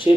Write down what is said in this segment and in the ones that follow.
6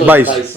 22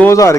2000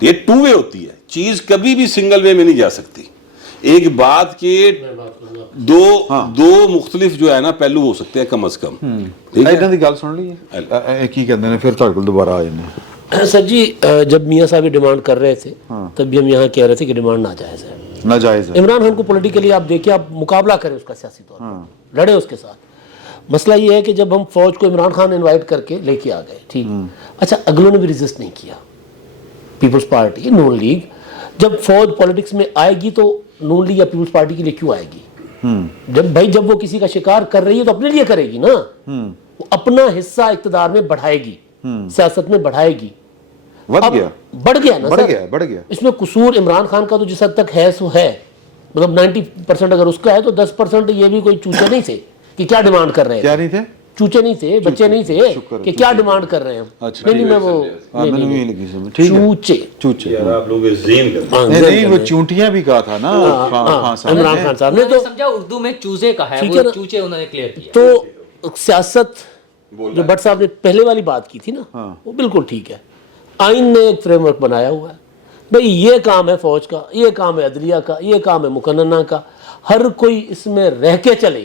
یہ ٹو وے ہوتی ہے چیز, کبھی بھی سنگل وے میں نہیں جا سکتی. ایک بات کے دو مختلف جو ہے نا پہلو ہو سکتے ہیں کم از کم. ਇਹਨਾਂ ਦੀ ਗੱਲ ਸੁਣ ਲਈ ਕੀ ਕਹਿੰਦੇ ਨੇ, ਫਿਰ ਤੁਹਾਡੇ ਕੋਲ ਦੁਬਾਰਾ ਆ ਜਾਂਦੇ. سر جی جب میاں صاحب یہ ڈیمانڈ کر رہے تھے تب بھی ہم یہاں کہہ رہے تھے کہ ڈیمانڈ ناجائز ہے. ناجائز ہے. عمران خان کو پولیٹیکلی آپ دیکھیں, آپ مقابلہ کریں اس کا سیاسی طور پر, لڑے اس کے ساتھ. مسئلہ یہ ہے کہ جب ہم فوج کو عمران خان انوائٹ کر کے لے کے آ گئے, ٹھیک, اچھا اگلوں نے بھی ریزسٹ نہیں کیا. پیپلز پارٹی, نون لیگ, جب فوج پولیٹکس میں آئے گی تو نون لیگ یا پیپلز پارٹی کے لیے کیوں آئے گی؟ جب وہ کسی کا شکار کر رہی ہے تو اپنے لیے کرے گی نا, وہ اپنا حصہ اقتدار میں بڑھائے گی, سیاست میں بڑھائے گی. بڑھ گیا نا سر, بڑھ گیا. اس میں قصور عمران خان کا تو جس حد تک ہے سو ہے, مطلب 90% اگر اس کا ہے تو 10% یہ بھی کوئی چوچے نہیں تھے کہ کیا ڈیمانڈ کر رہے ہیں. کیا نہیں تھے؟ چوچے نہیں تھے, بچے نہیں تھے کہ کیا ڈیمانڈ کر رہے ہیں. نہیں میں وہ چوچے آپ لوگ ذہن نہیں, وہ چونٹیاں بھی کہا تھا نا عمران خان صاحب نے, تو سمجھا اردو میں چوزے کا ہے, وہ چوچے انہوں نے کلیئر کیا. تو سیاست جو بٹ صاحب نے پہلے والی بات کی تھی نا, وہ بالکل ٹھیک ہے. آئین نے ایک فریم ورک بنایا ہوا ہے, بھئی یہ کام ہے فوج کا, یہ کام ہے عدلیہ کا, یہ کام ہے مقننہ کا, ہر کوئی اس میں رہ کے چلے.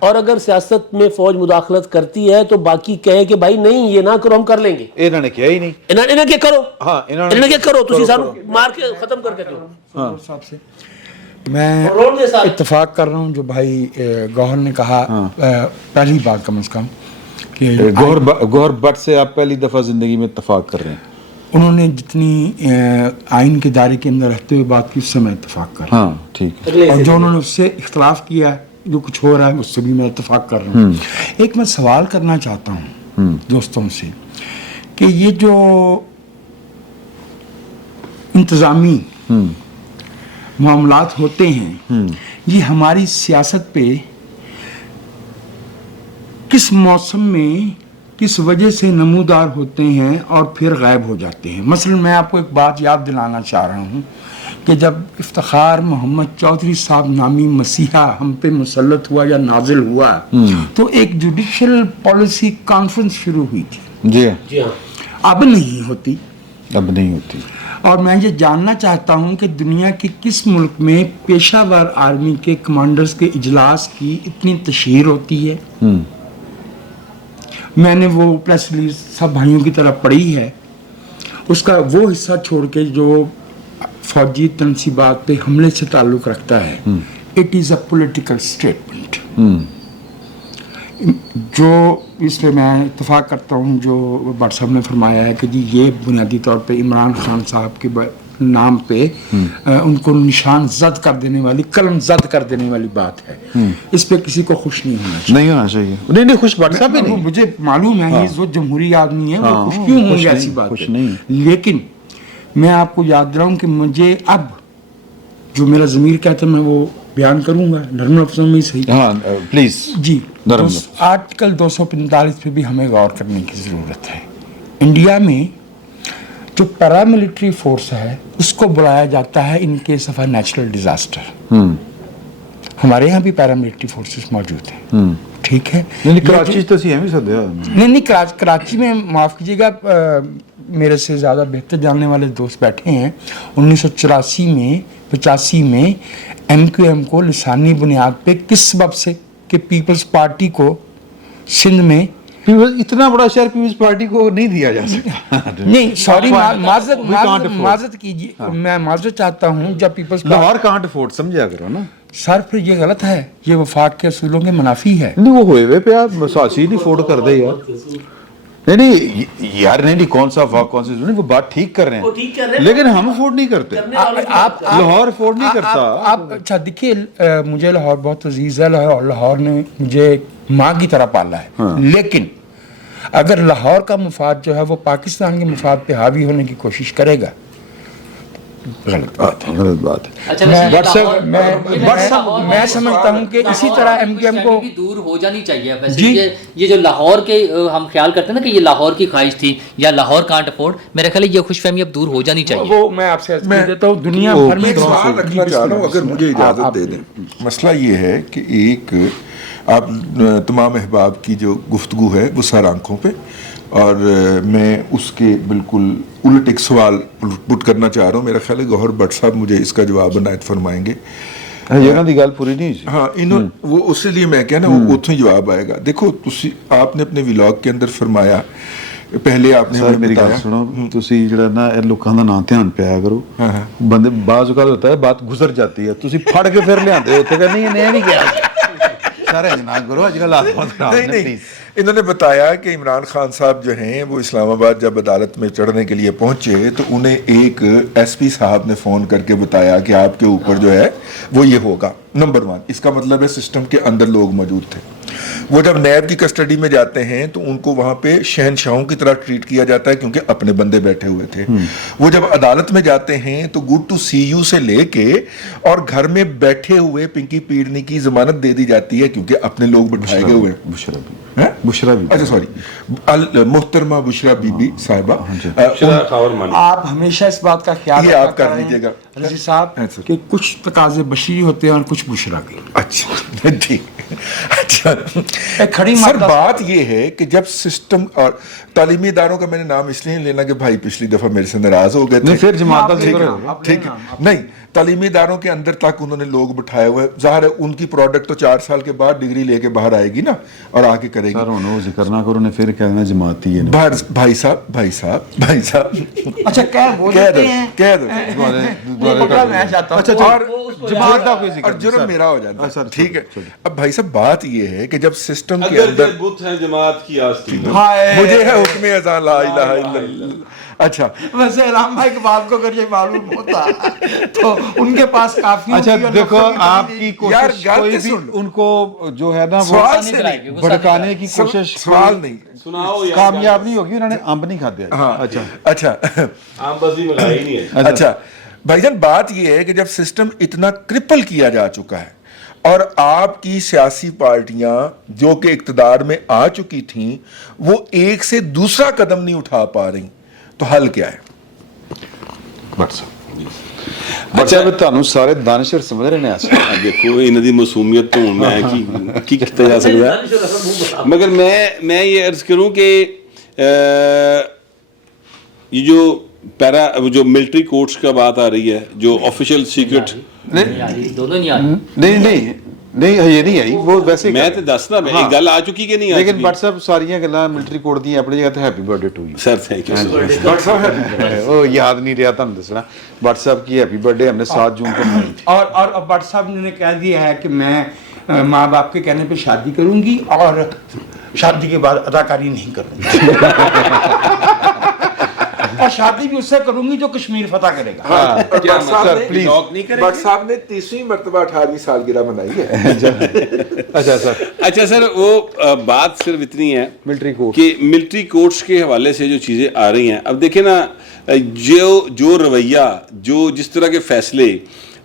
اور اگر سیاست میں فوج مداخلت کرتی ہے تو باقی کہے کہ بھائی نہیں یہ نہ کرو, ہم کر لیں گے. انہوں نے کیا ہی نہیں, انہوں نے کرو, انہوں نے کرو, تسی سانو مار کے ختم کر کے دو. صاحب سے میں اتفاق کر رہا ہوں جو بھائی گوہر نے کہا, پہلی بات کم از کم کہ گوہر بٹ سے آپ پہلی دفعہ زندگی میں اتفاق کر رہے ہیں. انہوں نے جتنی آئین کے دائرے کے اندر رہتے ہوئے بات کی اس سے میں اتفاق کر رہا ہوں. ٹھیک ہے. اور جو انہوں نے اس سے اختلاف کیا ہے, جو کچھ ہو رہا ہے, اس سے بھی میں اتفاق کر رہا ہوں. ایک میں سوال کرنا چاہتا ہوں دوستوں سے کہ یہ جو انتظامی معاملات ہوتے ہیں یہ ہماری سیاست پہ کس موسم میں کس وجہ سے نمودار ہوتے ہیں اور پھر غائب ہو جاتے ہیں. مثلا میں آپ کو ایک بات یاد دلانا چاہ رہا ہوں کہ جب افتخار محمد چودھری صاحب نامی مسیحا ہم پہ مسلط ہوا یا نازل ہوا تو ایک جوڈیشل پالیسی کانفرنس شروع ہوئی تھی. جی ہاں. اب نہیں ہوتی. اور میں یہ جاننا چاہتا ہوں کہ دنیا کے کس ملک میں پیشہ ور آرمی کے کمانڈرز کے اجلاس کی اتنی تشہیر ہوتی ہے. میں نے وہ پریس ریلیز سب بھائیوں کی طرح پڑھی ہے, اس کا وہ حصہ چھوڑ کے جو فوجی تنصیبات پہ حملے سے تعلق رکھتا ہے. It is a political statement. جو اس پہ میں اتفاق کرتا ہوں جو بٹ صاحب نے فرمایا ہے کہ جی یہ بنیادی طور پہ عمران خان صاحب کے نام پہ ان کو نشان زد کر دینے والی, قلم زد کر دینے والی بات ہے. اس پہ کسی کو خوش نہیں ہونا چاہیے. نہیں خوش بٹ صاحب نہیں, مجھے معلوم ہے یہ جو جمہوری آدمی ہے وہ خوش کیوں ہوں گے, ایسی بات ہے. لیکن میں آپ کو یاد دلاؤں کہ مجھے اب جو میرا ضمیر کہتا ہے میں وہ بیان کروں گا نرم لفظوں میں صحیح. ہاں پلیز. جی, آرٹیکل 245 پہ بھی ہمیں غور کرنے کی ضرورت ہے. انڈیا میں جو پیراملٹری فورس ہے اس کو بلایا جاتا ہے in case of a natural disaster. ہمارے یہاں بھی پیراملٹری فورسز موجود ہیں, ٹھیک ہے. نہیں کراچی میں معاف کیجیے گا, میرے سے زیادہ بہتر جاننے والے دوست بیٹھے ہیں. 1984 میں 85 میں ایم کیو ایم کو لسانی بنیاد پہ کس سبب سے کہ پیپلز پارٹی کو سندھ میں اتنا بڑا شہر پیپلز پارٹی کو نہیں دیا جا سکتا. نہیں سوری, معذرت کیجیے, میں معذرت چاہتا ہوں. جب پیپلز لاہور کانٹ افورڈ سمجھا کرو نا سر, پھر یہ غلط ہے, یہ وفاق کے اصولوں کے منافی ہے. نہیں وہ ہوئے پہ آپ ساسی نہیں فورڈ کر دے یار. نہیں یار نہیں کون سا وفاق کون سے, وہ بات ٹھیک کر رہے ہیں لیکن ہم افورڈ نہیں کرتے. آپ لاہور افورڈ نہیں کرتا. آپ اچھا دیکھیے, مجھے لاہور بہت عزیز ہے, لاہور نے مجھے ماں کی طرح پالا ہے. لیکن اگر لاہور کا مفاد جو ہے وہ پاکستان کے مفاد پہ حاوی ہونے کی کوشش کرے گا, غلط بات ہے. میں سمجھتا ہوں کہ اسی طرح ایم کیو ایم کو دور ہو جانی چاہیے. ویسے یہ جو لاہور کے ہم خیال کرتے ہیں نا کہ یہ لاہور کی خواہش تھی یا لاہور کانٹ افورڈ, میرا خیال ہے یہ خوش فہمی اب دور ہو جانی چاہیے. وہ میں آپ سے دیتا ہوں, دنیا بھر میں سوال رکھنا چاہ رہا ہوں اگر مجھے اجازت دے دیں. مسئلہ یہ ہے کہ ایک آپ تمام احباب کی جو گفتگو ہے وہ سر آنکھوں پہ, اور میں اس کے بالکل الٹ ایک سوال پٹ کرنا چاہ رہا ہوں. میرا خیال ہے گوہر بٹ صاحب مجھے اس کا جواب عنایت فرمائیں گے. ਇਹਨਾਂ ਦੀ ਗੱਲ ਪੂਰੀ ਨਹੀਂ ਹੋਈ. ہاں وہ اسی لیے میں کہنا وہ اتوں ہی جواب آئے گا. دیکھو آپ نے اپنے ولاگ کے اندر فرمایا, پہلے آپ نے ਸਰ ਮੇਰੀ ਗੱਲ ਸੁਣੋ, ਤੁਸੀਂ ਜਿਹੜਾ ਨਾ ਇਹ ਲੋਕਾਂ ਦਾ ਨਾਂ ਧਿਆਨ ਪਿਆ ਕਰੋ. ਬੰਦੇ ਬਾਜ਼ ਔਕਾਤ ہوتا ہے ਬਾਤ ਗੁਜ਼ਰ ਜਾਤੀ ہے, ਤੁਸੀਂ ਫੜ ਕੇ ਫਿਰ ਲਿਆਂਦੇ ਉੱਥੇ ਕਹਿੰਦੇ ਨਹੀਂ ਇਹਨੇ ਨਹੀਂ ਕਿਹਾ. سارے جناب کرو آج کل نہیں انہوں نے بتایا کہ عمران خان صاحب جو ہیں وہ اسلام آباد جب عدالت میں چڑھنے کے لیے پہنچے تو انہیں ایک ایس پی صاحب نے فون کر کے بتایا کہ آپ کے اوپر جو ہے وہ یہ ہوگا. نمبر 1 اس کا مطلب ہے سسٹم کے اندر لوگ موجود تھے. وہ جب نیب کی کسٹڈی میں جاتے ہیں تو ان کو وہاں پہ شہنشاہوں کی طرح ٹریٹ کیا جاتا ہے کیونکہ اپنے بندے بیٹھے ہوئے تھے. وہ جب عدالت میں جاتے ہیں تو گڈ ٹو سی یو سے لے کے اور گھر میں بیٹھے ہوئے پنکی پیڑنی کی ضمانت دے دی جاتی ہے کیونکہ اپنے لوگ بٹھائے گئے ہوئے. بشرا بھی, اچھا سوری, محترمہ بشرا بی بی صاحبہ, آپ ہمیشہ اس بات کا خیال یہ آپ کر لیجیے گا رضی صاحب کہ کچھ تقاضے بشری ہوتے ہیں اور کچھ بشرا کے. اچھا ٹھیک. اچھا کھڑی سر بات یہ ہے کہ جب سسٹم اور تعلیمی اداروں کا میں نے نام اس لیے لینا کہ بھائی پچھلی دفعہ میرے سے ناراض ہو گئے تھے. پھر جماعت کا ذکر ہوگا. ٹھیک ہے, نہیں تعلیمی اداروں کے اندر تک انہوں نے لوگ بٹھائے ہوئے. ظاہر ہے ان کی پروڈکٹ تو 4 سال کے بعد ڈگری لے کے باہر آئے گی نا اور آ کے کرے گی. سر انہوں ذکر نہ کرو نے پھر کہنا جماعتی ہے. بھائی صاحب اچھا کہہ دو جماعت کا کوئی ذکر اور جرم میرا ہو جاتا ہے. ٹھیک ہے. اب بھائی صاحب بات یہ ہے کہ جب سسٹم کے اندر بت ہے جماعت کی آستین, مجھے ہے حکم اذان لا الہ الا اللہ. اچھا ویسے علامہ اقبال کو اگر یہ معلوم ہوتا تو ان کے پاس کافی. اچھا دیکھو آپ کی کوشش کوئی بھی ان کو جو ہے نا وہ بھڑکانے کی کوشش سوال نہیں کامیاب نہیں ہوگی. انہوں نے امب نہیں کھاتے. اچھا عام بازی میں لائی نہیں ہے. اچھا بھائی جان بات یہ ہے کہ جب سسٹم اتنا کرپل کیا جا چکا ہے اور آپ کی سیاسی پارٹیاں جو کہ اقتدار میں آ چکی تھیں وہ ایک سے دوسرا قدم نہیں اٹھا پا رہی تو حل کیا ہے؟ اچھا تانوں سارے دانشور سمجھ رہے ہیں. دیکھو انہاں دی معصومیت تو میں کی کیتا جا سکتا ہے, مگر میں یہ عرض کروں کہ یہ جو ملٹری کورٹس کا بات آ رہی ہے, جو آفیشیل سیکرٹ دونوں نہیں آ رہی. نہیں یہ نہیں آئی وہ ویسے میں تے دسنا میں ایک گل آ چکی کہ نہیں آ لیکن بٹ صاحب ساریاں گلاں ملٹری کوڈ دی اپنی جگہ تے happy birthday to you. Sir thank you but صاحب وہ یاد نہیں رہا تھا دسنا. بٹ صاحب کی ہیپی برتھ ڈے ہم نے 7 جون کو منائی تھی. اور بٹ صاحب نے کہہ دیا ہے کہ میں ماں باپ کے کہنے پہ شادی کروں گی اور شادی کے بعد اداکاری نہیں کروں گی اور شادی بھی اس سے کروں گی جو کشمیر فتح کرے گا. بٹ صاحب نے 30ویں مرتبہ 18ویں سالگرہ منائی ہے. اچھا سر وہ بات صرف اتنی ہے ملٹری کوڈ کہ ملٹری کورٹس کے حوالے سے جو چیزیں آ رہی ہیں, اب دیکھیں نا جو رویہ جو جس طرح کے فیصلے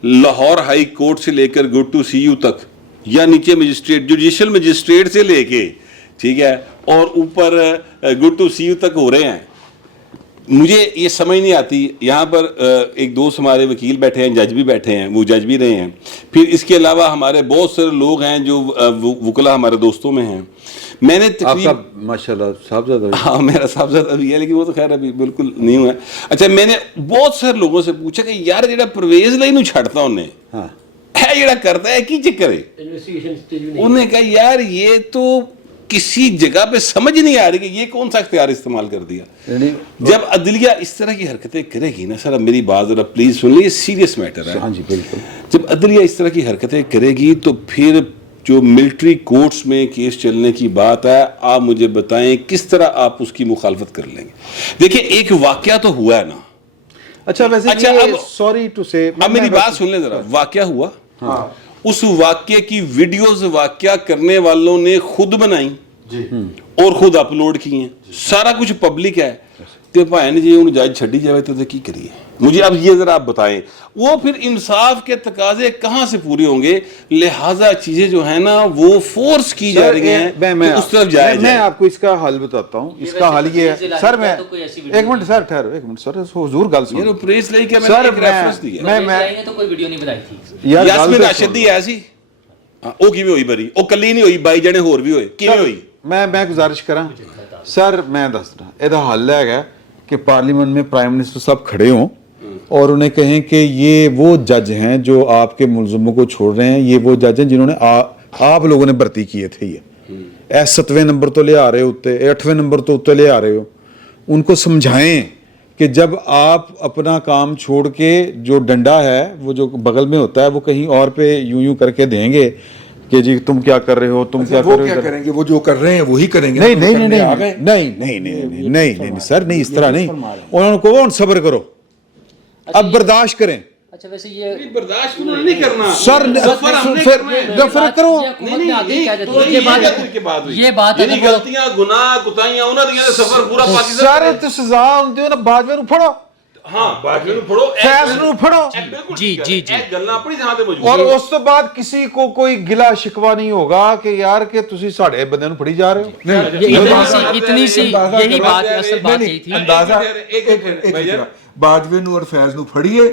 لاہور ہائی کورٹ سے لے کر گڈ ٹو سی یو تک یا نیچے مجسٹریٹ جوڈیشل مجسٹریٹ سے لے کے ٹھیک ہے اور اوپر گڈ ٹو سی یو تک ہو رہے ہیں, مجھے یہ سمجھ نہیں آتی. یہاں پر ایک دوست ہمارے وکیل بیٹھے ہیں, جج بھی بیٹھے ہیں, وہ جج بھی رہے ہیں. پھر اس کے علاوہ ہمارے بہت سارے لوگ ہیں جو وکلا ہمارے دوستوں میں ہیں. میں نے ماشاءاللہ صاحبزادہ, ہاں میرا صاحبزادہ بھی ہے لیکن وہ تو خیر ابھی بالکل نہیں ہوا ہے. اچھا میں نے بہت سارے لوگوں سے پوچھا کہ یار جڑا پرویز لائنوں چھڑتا انہیں ہے جڑا کرتا ہے کی چکر ہے, انہوں نے کہا یار یہ تو کسی جگہ پہ سمجھ نہیں آ رہی کہ یہ کون سا اختیار استعمال کر دیا. جب عدلیہ اس طرح کی حرکتیں کرے گی نا سر, اب میری بات ذرا پلیز سن لیے, سیریس میٹر ہے. ہاں جی بالکل. جب عدلیہ اس طرح کی حرکتیں کرے گی تو پھر جو ملٹری کورٹس میں کیس چلنے کی بات ہے, آپ مجھے بتائیں کس طرح آپ اس کی مخالفت کر لیں گے. دیکھیں ایک واقعہ تو ہوا ہے نا. اچھا ویسے اب سوری ٹو سے اب میری بات سن لیں ذرا. واقعہ ہوا, اس واقعے کی ویڈیوز واقعہ کرنے والوں نے خود بنائی اور خود اپلوڈ کی ہیں, سارا کچھ پبلک ہے. تے بھائن جی انہوں جج چھڑی جائے تو کی کریے. مجھے اب یہ ذرا آپ بتائیں وہ پھر انصاف کے تقاضے کہاں سے پورے ہوں گے؟ لہٰذا چیزیں جو ہیں نا وہ فورس کی جا رہی ہیں کہ اس طرف جائے. میں آپ کو اس کا حل بتاتا ہوں. اس کا حل یہ ہے سر, میں ایک منٹ سر ٹھہرو ایک منٹ سر, حضور گل سنو. پریس لئی کہ میں نے ایک ریفرنس دی ہے. میں تو کوئی ویڈیو نہیں بنائی تھی. یاسمین راشد دی ہے سی, او کیویں ہوئی بری, او کلی نہیں ہوئی, 22 جنے ہور بھی ہوئے, کیویں ہوئی؟ میں گزارش کراں ਸਰ ਮੈਂ ਦੱਸਦਾ ਇਹਦਾ ਹੱਲ ਹੈਗਾ کہ پارلیمنٹ میں پرائم منسٹر صاحب کھڑے ہوں اور انہیں کہیں کہ یہ وہ جج ہیں جو آپ کے ملزموں کو چھوڑ رہے ہیں, یہ وہ جج ہیں جنہوں نے آپ لوگوں نے بھرتی کیے تھے, یہ 7ویں نمبر تو لے آ رہے ہوتے, 8ویں نمبر تو اتنے لے آ رہے ہو. ان کو سمجھائیں کہ جب آپ اپنا کام چھوڑ کے جو ڈنڈا ہے وہ جو بغل میں ہوتا ہے وہ کہیں اور پہ یوں کر کے دیں گے کہ جی تم کیا کر رہے ہو, تم کیا وہ کیا کریں گے, وہ جو کر رہے ہیں وہی کریں گے. نہیں سر, نہیں اس طرح نہیں. انہوں کو صبر کرو, اب برداشت کریں. اچھا ویسے یہ برداشت انہوں نے نہیں کرنا سر پھر کرو. یہ بات غلطیاں گناہ کوتاہیاں انہوں نے سفر پورا پاکستان سر تے سزا ہوندی نا باجوے نوں پھڑو, ہاں باجوے نوں پھڑو, فیض نوں پھڑو. جی گلاں اپنی تھاں تے موجود. اور اس تو بعد کسی کو کوئی گلا شکوا نہیں ہوگا کہ یار کہ تسی ساڈے بندے نوں پھڑی جا رہے ہو. اتنی سی یہی بات اصل بات یہی تھی. اندازہ باجوے نوں اور فیض نوں پھڑیے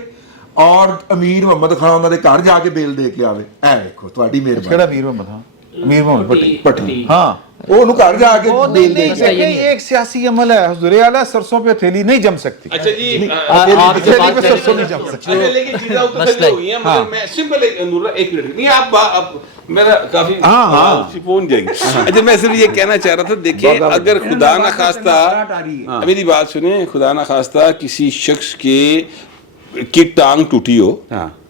اور امیر محمد خان انہاں دے گھر جا کے بیل دے کے آوے. اے دیکھو تہاڈی مہربانی. کیڑا امیر محمد خان؟ امیر محمد پٹی. ہاں وہ انہوں گھر جا کے بیل دے کے آوے. یہ ایک سیاسی عمل ہے حضور اعلیٰ, سرسوں پہ تھیلی نہیں جم سکتی. اچھا جی تھیلی پہ سرسوں نہیں جم سکتی. لیکن چیزیں اتنے ہو گئی ہیں, مگر میں سمپل ایک منٹ نہیں آپ میرا کافی پہنچ جائیں گے. اچھا میں صرف یہ کہنا چاہ رہا تھا, دیکھیں اگر خدا نخواستہ میری بات سنیں, خدا نخواستہ کسی شخص کی ٹانگ ٹوٹی ہو,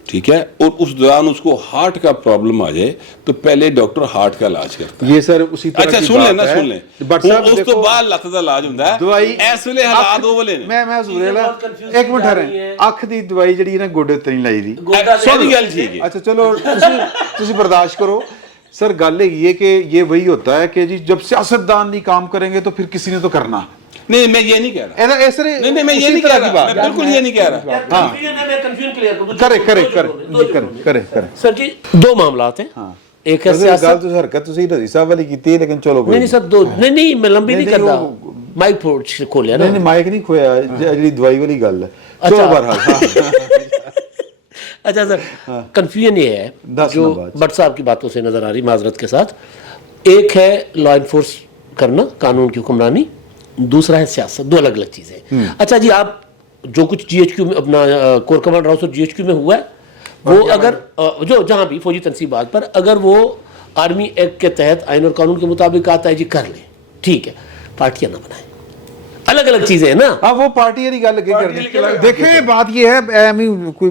ٹھیک ہے, اور اس دوران اس کو ہارٹ کا پرابلم آ جائے تو پہلے ڈاکٹر ہارٹ کا علاج کرتا ہے. یہ سر اسی طرح اچھا سن لیں اس تو بعد لت دا علاج ہوندا ہے. دوائی اس ویلے حالات وہ والے نے. میں حضور اعلیٰ ایک منٹ ٹھہریں, اکھ دی دوائی جڑی نا گوڈے تے نہیں لائی دی. ساری گل ٹھیک ہے. اچھا چلو تسی برداشت کرو. سر گل یہ کہ یہ وہی ہوتا ہے کہ جی جب سیاستدان نہیں کام کریں گے تو پھر کسی نے تو کرنا. نہیں میں یہ نہیں کہہ رہا, نہیں میں یہ نہیں کہہ رہا, میں بالکل یہ نہیں کہہ رہا. کرے سر جی دو معاملات ہیں. ایک ہے سیاست, حرکت تسی رضی صاحب والی کیتی ہے, لیکن چلو نہیں سر دو نہیں میں لمبی نہیں کرتا. مائک کھولیا نا, نہیں مائک نہیں کھویا, جڑی دوائی والی گل ہے. چلو بہرحال اچھا سر کنفیوژن یہ ہے جو بٹ صاحب کی باتوں سے نظر آ رہی معذرت کے ساتھ. ایک ہے لا انفورس کرنا, قانون کی حکمرانی, دوسرا ہے سیاست. دو الگ الگ چیزیں. اچھا جی آپ جو کچھ جی ایچ کیو میں اپنا کور کمانڈر ہاؤس اور جی ایچ کیو میں ہوا ہے وہ اگر جو جہاں بھی فوجی تنصیبات پر اگر وہ آرمی ایکٹ کے تحت آئین اور قانون کے مطابق آتا ہے جی کر لیں, ٹھیک ہے, پارٹیاں نہ بنائیں. الگ الگ چیزیں ہیں نا. ہاں وہ پارٹی والی گل کی کرنی. دیکھیں بات یہ ہے کوئی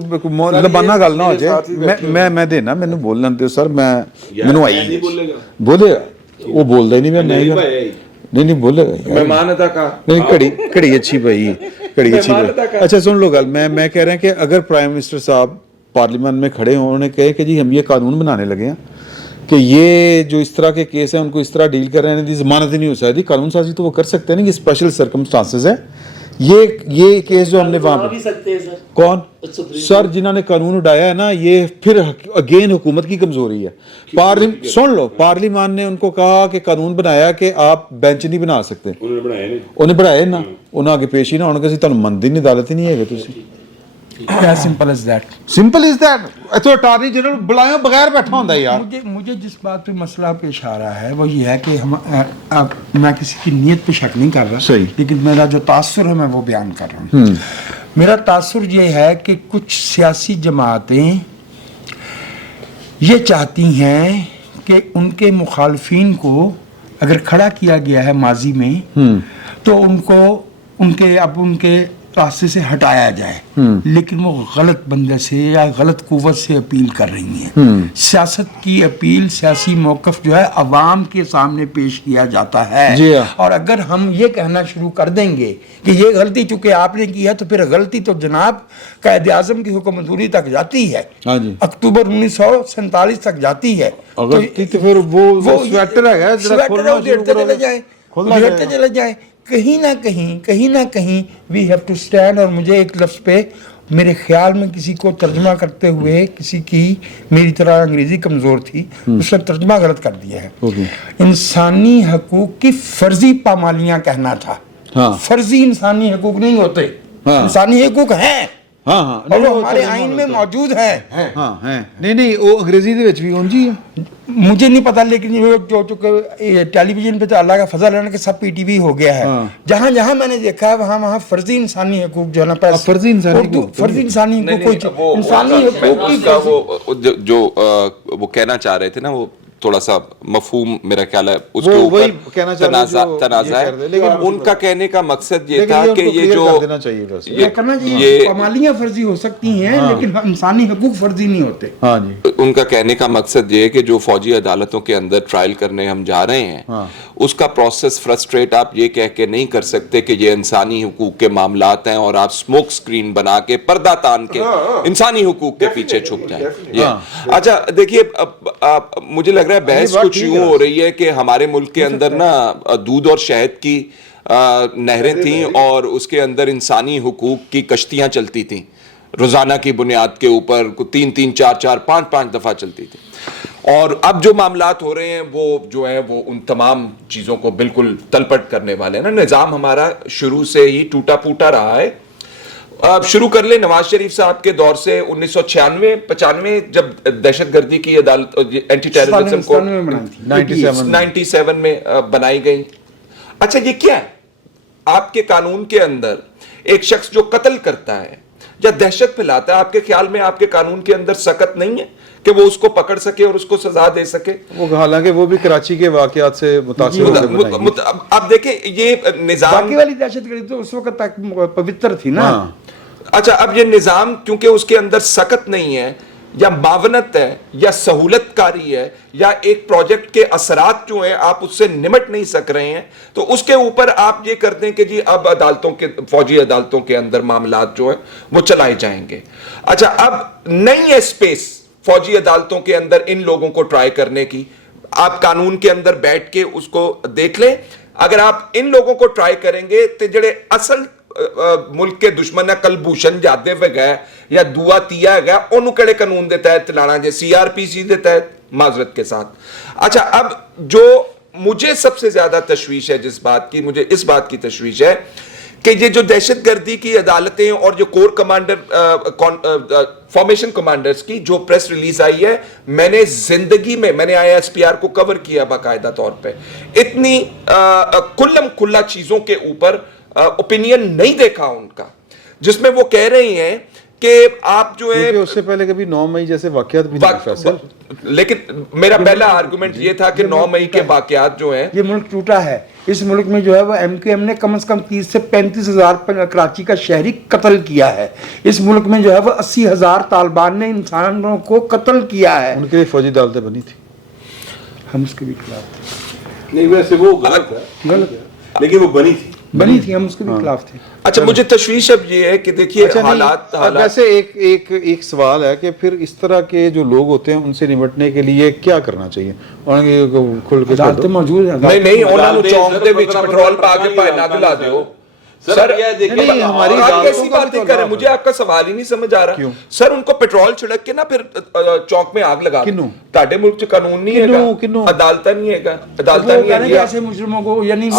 لبانہ گل نہ ہو جائے. میں دینا مینوں بولن دیو سر, مینوں آئی بولے وہ بولدا ہی نہیں. میں نہیں بولے مہمان عطا کا نہیں, کڑی اچھی بھائی, کڑی اچھی بھائی. اچھا سن لو گل, میں کہہ رہا ہوں کہ اگر پرائم منسٹر صاحب پارلیمنٹ میں کھڑے ہوں, انہوں نے کہے کہ جی ہم یہ قانون بنانے لگے ہیں کہ یہ جو اس طرح کے کیس ہیں ان کو اس طرح ڈیل کر رہے ہیں, ضمانت ہی نہیں ہو سکتی. قانون سازی تو وہ کر سکتے ہیں نا, یہ اسپیشل سرکمسٹانسز ہیں. یہ کیس جو ہم نے وہاں پہ کون سر جنہوں نے قانون اڑایا ہے نا, یہ پھر اگین حکومت کی کمزوری ہے. سن لو پارلیمان نے ان کو کہا کہ قانون بنایا کہ آپ بینچ نہیں بنا سکتے, انہیں بنایا نا, انہیں آگے پیش ہی نہ ہونے کسی تمہیں مندی نہیں عدالت ہی نہیں ہے تسی. Simple is that. تو اٹارنی جنرل بلائے بغیر بیٹھا ہوندا ہے یار. مجھے جس بات پہ مسئلہ پیش آ رہا ہے وہ یہ ہے کہ میں کسی کی نیت پہ شک نہیں کر رہا, صحیح, لیکن میرا جو تاثر ہے میں وہ بیان کر رہا ہوں. میرا تاثر یہ ہے کہ کچھ سیاسی جماعتیں یہ چاہتی ہیں کہ ان کے مخالفین کو اگر کھڑا کیا گیا ہے ماضی میں تو ان کو ان کے راستے سے ہٹایا جائے, لیکن وہ غلط بندے سے یا غلط قوت سے اپیل کر رہی ہیں. سیاست کی اپیل, سیاسی موقف جو ہے عوام کے سامنے پیش کیا جاتا ہے. اور اگر ہم یہ کہنا شروع کر دیں گے کہ یہ غلطی چونکہ آپ نے کی ہے تو پھر غلطی تو جناب قائد اعظم کی حکم منظوری تک جاتی ہے, اکتوبر 1947 تک جاتی ہے. تو پھر وہ سویٹر ہے ادھیڑتے چلے جائیں. کہیں نہ کہیں وی ہیو ٹو اسٹینڈ. اور مجھے ایک لفظ پہ میرے خیال میں کسی کو ترجمہ کرتے ہوئے, کسی کی میری طرح انگریزی کمزور تھی, اس نے ترجمہ غلط کر دیا ہے. انسانی حقوق کی فرضی پامالیاں کہنا تھا. فرضی انسانی حقوق نہیں ہوتے, انسانی حقوق ہیں ہاں ہاں اور وہ ہمارے آئین میں موجود ہیں. ہاں ہیں نہیں وہ انگریزی دے وچ بھی ہون جی ہے. مجھے نہیں پتا لیکن جو ٹیلی ویژن پہ تو اللہ کا فضل ہے کہ سب پی ٹی وی ہو گیا ہے. جہاں جہاں میں نے دیکھا ہے وہاں فرضی انسانی حقوق جو ہے نا فرضی انسانی حقوق فرضی انسانی حقوق کوئی انسانی حقوق کی کا جو وہ کہنا چاہ رہے تھے نا وہ تھوڑا سا مفہوم میرا خیال ہے اس کے اوپر تنازع ہے. ان کا کہنے کا مقصد یہ تھا کہ یہ جو کرنا چاہیے پامالیاں فرضی ہو سکتی ہیں لیکن انسانی حقوق فرضی نہیں ہوتے. ہاں جی ان کا کہنے کا مقصد یہ ہے کہ جو فوجی عدالتوں کے اندر ٹرائل کرنے ہم جا رہے ہیں اس کا پروسیس فرسٹریٹ آپ یہ کہہ کے نہیں کر سکتے کہ یہ انسانی حقوق کے معاملات ہیں اور آپ سموک سکرین بنا کے پردہ تان کے انسانی حقوق کے پیچھے چھپ جائیں. اچھا دیکھیے مجھے لگ رہا ہے بحث کچھ یوں ہو رہی ہے کہ ہمارے ملک کے اندر نا دودھ اور شہد کی نہریں تھیں اور اس کے اندر انسانی حقوق کی کشتیاں چلتی تھیں روزانہ کی بنیاد کے اوپر 3 4 5 دفعہ چلتی تھی. اور اب جو معاملات ہو رہے ہیں وہ جو ہیں وہ ان تمام چیزوں کو بالکل تلپٹ کرنے والے ہیں نا. نظام ہمارا شروع سے ہی ٹوٹا پھوٹا رہا ہے. اب شروع کر لیں نواز شریف صاحب کے دور سے 1996-95 جب دہشت گردی کی عدالت اینٹی ٹیررزم کو 97 میں بنائی گئی. اچھا یہ کیا ہے آپ کے قانون کے اندر ایک شخص جو قتل کرتا ہے یا دہشت پھیلاتا ہے آپ کے خیال میں آپ کے قانون کے اندر سخت نہیں ہے کہ وہ اس کو پکڑ سکے اور اس کو سزا دے سکے؟ وہ حالانکہ وہ بھی کراچی کے واقعات سے متاثر. اب دیکھیں یہ نظام باقی والی دہشت گردی تو اس وقت تک پوتر تھی نا. اچھا اب یہ نظام کیونکہ اس کے اندر سخت نہیں ہے یا معاونت ہے یا سہولت کاری ہے یا ایک پروجیکٹ کے اثرات جو ہیں آپ اس سے نمٹ نہیں سک رہے ہیں تو اس کے اوپر آپ یہ کرتے ہیں کہ جی اب فوجی عدالتوں کے اندر معاملات جو ہیں وہ چلائے جائیں گے. اچھا اب نہیں ہے اسپیس فوجی عدالتوں کے اندر ان لوگوں کو ٹرائی کرنے کی. آپ قانون کے اندر بیٹھ کے اس کو دیکھ لیں. اگر آپ ان لوگوں کو ٹرائی کریں گے تو جڑے اصل ملک کے دشمن ہے کلبھوشن جادے پہ گئے یا دعا تیا ہے گیا انہوں کڑے قانون دے تحت لانا جائے CRPC دے تحت معذرت کے ساتھ. اچھا اب جو مجھے سب سے زیادہ تشویش ہے جس بات کی مجھے اس بات کی تشویش ہے کہ یہ جو دہشت گردی کی عدالتیں اور جو کور کمانڈر فارمیشن کمانڈرز کی جو پریس ریلیز آئی ہے میں نے زندگی میں نے ISPR کو کور کیا باقاعدہ طور پہ اتنی کلم کھلا چیزوں کے اوپر اوپینین نہیں دیکھا ان کا جس میں وہ کہہ رہی ہیں کہ آپ جو ہے اس سے پہلے کبھی 9 مئی جیسے واقعات بھی نہیں. لیکن میرا پہلا آرگومنٹ یہ تھا کہ 9 مئی کے واقعات جو ہیں یہ ملک ٹوٹا ہے. اس ملک میں جو ہے وہ MQM نے کم از کم 30 سے 35 ہزار کراچی کا شہری قتل کیا ہے. اس ملک میں جو ہے وہ 80 ہزار طالبان نے انسانوں کو قتل کیا ہے. ان کے لیے فوجی عدالتیں بنی تھی. ہم اس کے بھی خلاف تھے. نہیں ویسے وہ غلط ہے لیکن وہ بنی تھی ہم اس کے بھی خلاف تھے. اچھا مجھے تشویش اب یہ ہے کہ دیکھیے حالات ویسے ایک سوال ہے کہ پھر اس طرح کے جو لوگ ہوتے ہیں ان سے نمٹنے کے لیے کیا کرنا چاہیے؟ کھل کے عدالتیں موجود ہیں. نہیں انہوں نے چوک دے وچ پیٹرول پا کے پائے نہ دلا دیو. سر نہیں ہماری آپ کیسی باتیں کر رہے ہیں مجھے آپ کا سوال ہی نہیں سمجھ آ رہا. سر ان کو پیٹرول چھڑک کے نا پھر چوک میں آگ لگا دیں. تاڑے ملک چ قانون نہیں ہے گا عدالتہ نہیں ہے گا عدالتہ نہیں ہے گا ایسے مجرموں کو یعنی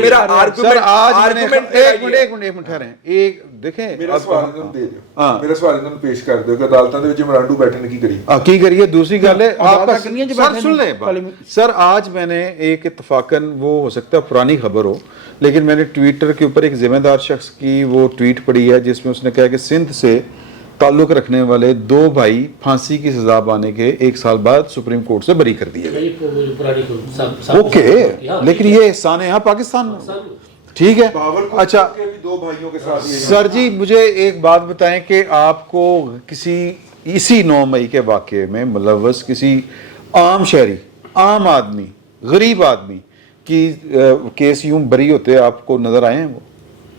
میرا آرگومنٹ ایک منٹ ٹھہریں ایک دیکھیں میرا سوال انہوں نے پیش کر دو کہ عدالتوں دے وچ عمران ڈو بیٹھے نے کی کریے. دوسری گل ہے آپ کا سن لیں سر آج میں نے ایک اتفاقاً وہ ہو سکتا ہے پرانی خبر ہو لیکن میں نے ٹویٹر کے اوپر ایک ذمہ دار شخص کی وہ ٹویٹ پڑھی ہے جس میں اس نے کہا کہ سندھ سے تعلق رکھنے والے 2 بھائی پھانسی کی سزا پانے کے 1 سال بعد سپریم کورٹ سے بری کر دیے گئے. اوکے لیکن یہ احسان ہے یہاں پاکستان میں ٹھیک ہے. اچھا 2 بھائیوں کے ساتھ سر جی مجھے ایک بات بتائیں کہ آپ کو اسی 9 مئی کے واقعے میں ملوث کسی عام شہری عام آدمی غریب آدمی کی کیس یوں بری ہوتے آپ کو نظر آئے ہیں؟ وہ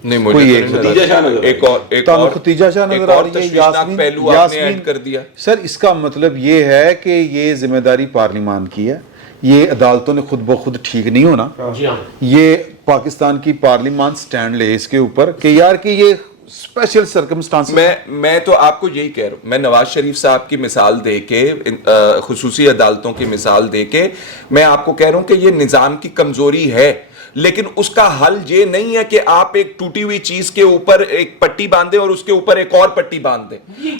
نہیں مجھے ایک اور ختیجہ شاہ نظر آ رہی ہے. یاسمین سر اس کا مطلب یہ ہے کہ یہ ذمہ داری پارلیمان کی ہے. یہ عدالتوں نے خود بخود ٹھیک نہیں ہونا. یہ پاکستان کی پارلیمان سٹینڈ لے اس کے اوپر کہ یار کہ یہ اسپیشل سرکمسٹانس. میں تو آپ کو یہی کہہ رہا ہوں. میں نواز شریف صاحب کی مثال دے کے خصوصی عدالتوں کی مثال دے کے میں آپ کو کہہ رہا ہوں کہ یہ نظام کی کمزوری ہے. لیکن اس کا حل یہ نہیں ہے کہ آپ ایک ٹوٹی ہوئی چیز کے اوپر ایک پٹی باندھیں اور اس کے اوپر ایک اور پٹی باندھ دیں.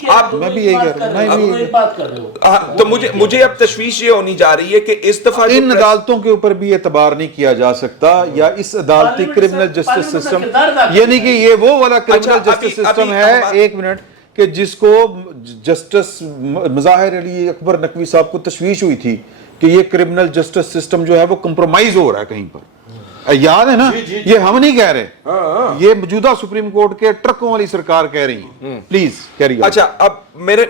آپ میں بھی یہی کہہ رہا ہوں. تو مجھے اب تشویش یہ ہونی جا رہی ہے کہ اس دفعہ ان عدالتوں کے اوپر بھی اعتبار نہیں کیا جا سکتا, یا اس عدالتی کرمنل جسٹس سسٹم, یعنی کہ یہ وہ والا کرمنل جسٹس سسٹم ہے, ایک منٹ, کہ جس کو جسٹس مظاہر علی اکبر نقوی صاحب کو تشویش ہوئی تھی کہ یہ کرمنل جسٹس سسٹم جو ہے وہ کمپرومائز ہو رہا ہے کہیں پر. یاد ہے نا, یہ ہم نہیں کہہ رہے, یہ موجودہ سپریم کورٹ کے ٹرکوں والی سرکار کہہ رہی ہیں. Please carry on. اچھا, اب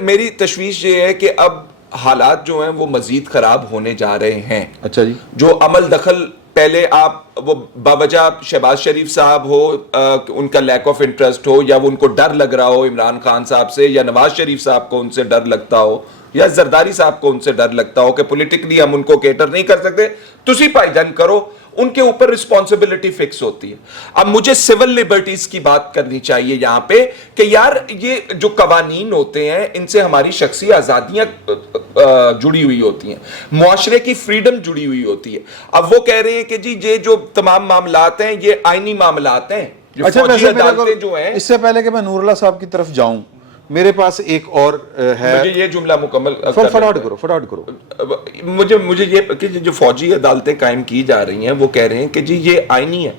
میری تشویش یہ ہے کہ اب حالات جو ہیں وہ مزید خراب ہونے جا رہے ہیں. اچھا جی, جو عمل دخل پہلے آپ وہ باوجہ شہباز شریف صاحب ہو, ان کا لیک آف انٹرسٹ ہو, یا وہ ان کو ڈر لگ رہا ہو عمران خان صاحب سے, یا نواز شریف صاحب کو ان سے ڈر لگتا ہو, یا زرداری صاحب کو ان سے ڈر لگتا ہو کہ پولیٹیکلی ہم ان کو کیٹر نہیں کر سکتے, تسی بھائی جان کرو, ان کے اوپر رسپانسبلٹی فکس ہوتی ہے. اب مجھے سول لبرٹیز کی بات کرنی چاہیے یہاں پہ کہ یار یہ جو قوانین ہوتے ہیں ان سے ہماری شخصی آزادیاں جڑی ہوئی ہوتی ہیں, معاشرے کی فریڈم جڑی ہوئی ہوتی ہے. اب وہ کہہ رہے ہیں کہ جی یہ جو تمام معاملات ہیں یہ آئینی معاملات ہیں. اچھا ویسے اس سے پہلے کہ میں نور اللہ صاحب کی طرف جاؤں, میرے پاس ایک اور ہے. مجھے یہ جملہ مکمل فٹاٹ کرو. مجھے یہ کہ جو فوجی عدالتیں قائم کی جا رہی ہیں وہ کہہ رہے ہیں کہ جی یہ آئینی ہے,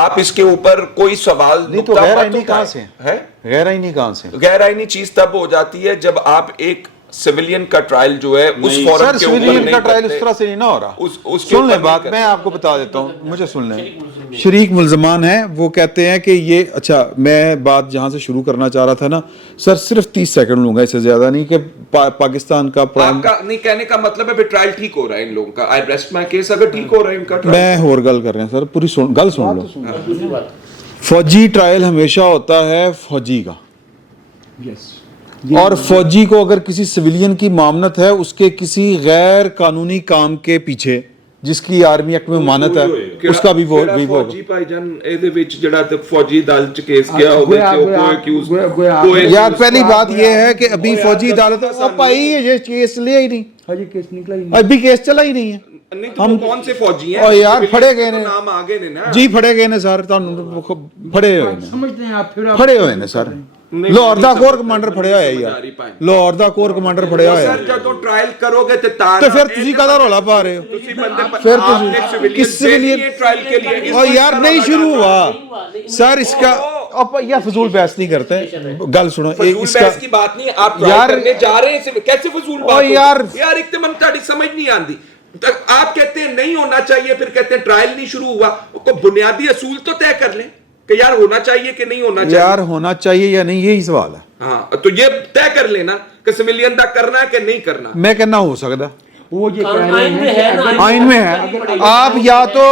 آپ اس کے اوپر کوئی سوال نہیں. تو غیر آئینی کہاں سے ہے؟ غیر آئینی کہاں سے؟ غیر آئینی چیز تب ہو جاتی ہے جب آپ ایک سویلین کا ٹرائل جو ہے اس فورم کے اوپر نہیں کرتے. کا ٹرائل اس طرح سے نہیں نہ ہو رہا. سن لیں بات, میں آپ کو بتا دیتا ہوں, مجھے سن لیں. شریک ملزمان ہیں, وہ کہتے ہیں کہ یہ, اچھا میں بات جہاں سے شروع کرنا چاہ رہا تھا نا سر, صرف 30 سیکنڈ لوں گا, اس سے زیادہ نہیں, کہ پاکستان کا آپ کا نہیں کہنے کا مطلب ہے ٹرائل ٹھیک ہو رہا ہے ان لوگوں کا, آئی ریسٹ مائی کیس, اگر ٹھیک ہو رہا ہے ان کا ٹرائل. میں اور گل کر رہے ہیں سر, پوری گل سن لو. فوجی ٹرائل ہمیشہ ہوتا ہے فوجی کا, اور فوجی کو اگر کسی سویلین کی معاملت ہے اس کے کسی غیر قانونی کام کے پیچھے جس کی آرمی ایکٹ میں مانت ہے, اس کا بھی وہ فوجی بھائی جان ਇਹਦੇ ਵਿੱਚ ਜਿਹੜਾ ਤੇ فوجی عدالت ਚ کیس کیا ہوگا کہ وہ ایکیوز. یار پہلی بات یہ ہے کہ ابھی فوجی عدالت بھائی یہ کیس لیا ہی نہیں, ابھی کیس چلا ہی نہیں ہے. ہم کون سے فوجی ہیں؟ اور یار پھڑے گئے نے, نام آگے نے نا جی پھڑے گئے نے سر, پھڑے ہوئے نے سر. لاہور دا کور کمانڈر پھڑیا ہے یار, لاہور دا کور کمانڈر پھڑیا ہے. سر جب تم ٹرائل کرو گے تو پھر تسی کدا رولا پا رہے ہو, پھر کس سویلین ٹرائل کے لیے اور یار نہیں شروع ہوا سر اس کا. یا فضول بحث نہیں کرتے, گل سنو, فضول بحث کی بات نہیں, آپ ٹرائل کرنے جا رہے ہیں, کیسے فضول بات یار ایک تو من تاڑی سمجھ نہیں آندی. آپ کہتے ہیں نہیں ہونا چاہیے, پھر کہتے ہیں ٹرائل نہیں شروع ہوا. کو بنیادی اصول تو طے کر لیں کہ یار ہونا چاہیے کہ نہیں ہونا چاہیے. یار ہونا چاہیے یا نہیں, یہی سوال ہے. ہاں تو یہ طے کر لینا کہ سویلین دا کرنا ہے کہ نہیں کرنا. میں کہنا ہو سکتا, وہ یہ کہہ رہے ہیں آئین میں ہے. آپ یا تو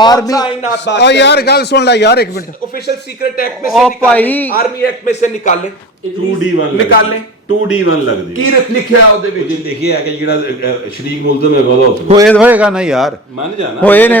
آرمی, اور یار گل سن لا یار ایک منٹ, آفیشل سیکرٹ ایکٹ میں سے نکالیں, آرمی ایکٹ میں سے نکالیں, 2D1 نکالیں. 2D1 ਲੱਗਦੀ ਕੀ ਲਿਖਿਆ ਉਹਦੇ ਵਿੱਚ? ਉਹਦੇ ਲਿਖਿਆ ਕਿ ਜਿਹੜਾ ਸ਼ਰੀਕ ਮੁਲਜ਼ਮ ਹੈਗਾ ਉਹਦਾ ਹੋਏਗਾ ਨਾ ਯਾਰ, ਮੰਨ ਜਾਣਾ ਹੋਏ ਨੇ.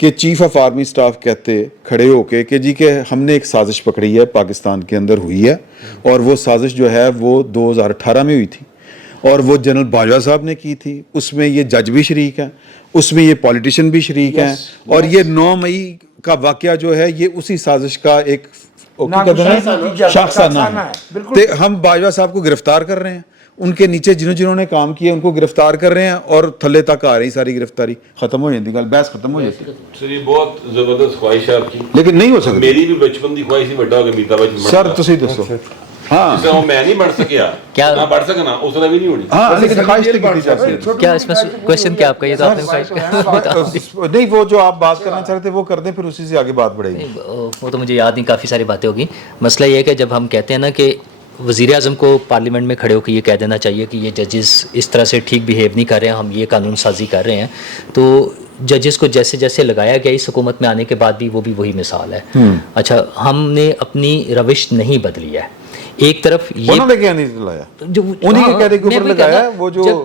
کہ چیف آف آرمی سٹاف کہتے کھڑے ہو کے کہ جی کہ ہم نے ایک سازش پکڑی ہے, پاکستان کے اندر ہوئی ہے, اور وہ سازش جو ہے وہ 2018 میں ہوئی تھی, اور وہ جنرل باجوہ صاحب نے کی تھی. اس میں یہ جج بھی شریک ہیں, اس میں یہ پولیٹیشین بھی شریک ہیں, اور یہ 9 مئی کا واقعہ جو ہے یہ اسی سازش کا ایک شاخسانہ ہے. ہم باجوہ صاحب کو گرفتار کر رہے ہیں, ان کے نیچے جنہوں نے کام کیا ان کو گرفتار کر رہے ہیں, اور تھلے تک آ رہی ساری گرفتاری. ختم ہو جاتی گل, بحث ختم ہو جاتی. سر یہ بہت زبردست خواہش ہے آپ کی, لیکن نہیں ہو سکتی. میری بھی بچپن دی خواہش سی ਵੱਡਾ ਹੋ ਕੇ ਅਮਿਤਾਭ ਬੱਚਨ سر تسی دسو. ہاں جس طرح میں نہیں بڑھ سکیا نہ بڑھ سکنا, اس طرح بھی نہیں ہونی. ہاں لیکن خواہش تو کی جا سکتی. کیا اس میں کوشچن کیا آپ کا, یہ تو آپ نے خواہش نہیں, وہ جو آپ بات کرنا چاہ رہے تھے وہ کر دیں, پھر اسی سے آگے بات بڑھے گی. وہ تو مجھے یاد نہیں, کافی ساری باتیں ہوگی. مسئلہ یہ ہے کہ جب ہم کہتے ہیں نا کہ وزیر اعظم کو پارلیمنٹ میں کھڑے ہو کے یہ کہہ دینا چاہیے کہ یہ ججز اس طرح سے ٹھیک بیہیو نہیں کر رہے ہیں, ہم یہ قانون سازی کر رہے ہیں, تو ججز کو جیسے جیسے لگایا گیا اس حکومت میں آنے کے بعد بھی وہ بھی وہی مثال ہے. اچھا, ہم نے اپنی روش نہیں بدلی ہے. ایک طرف یہ انہوں نے کیا نہیں لایا, انہی کے کہنے کے اوپر لگایا, وہ جو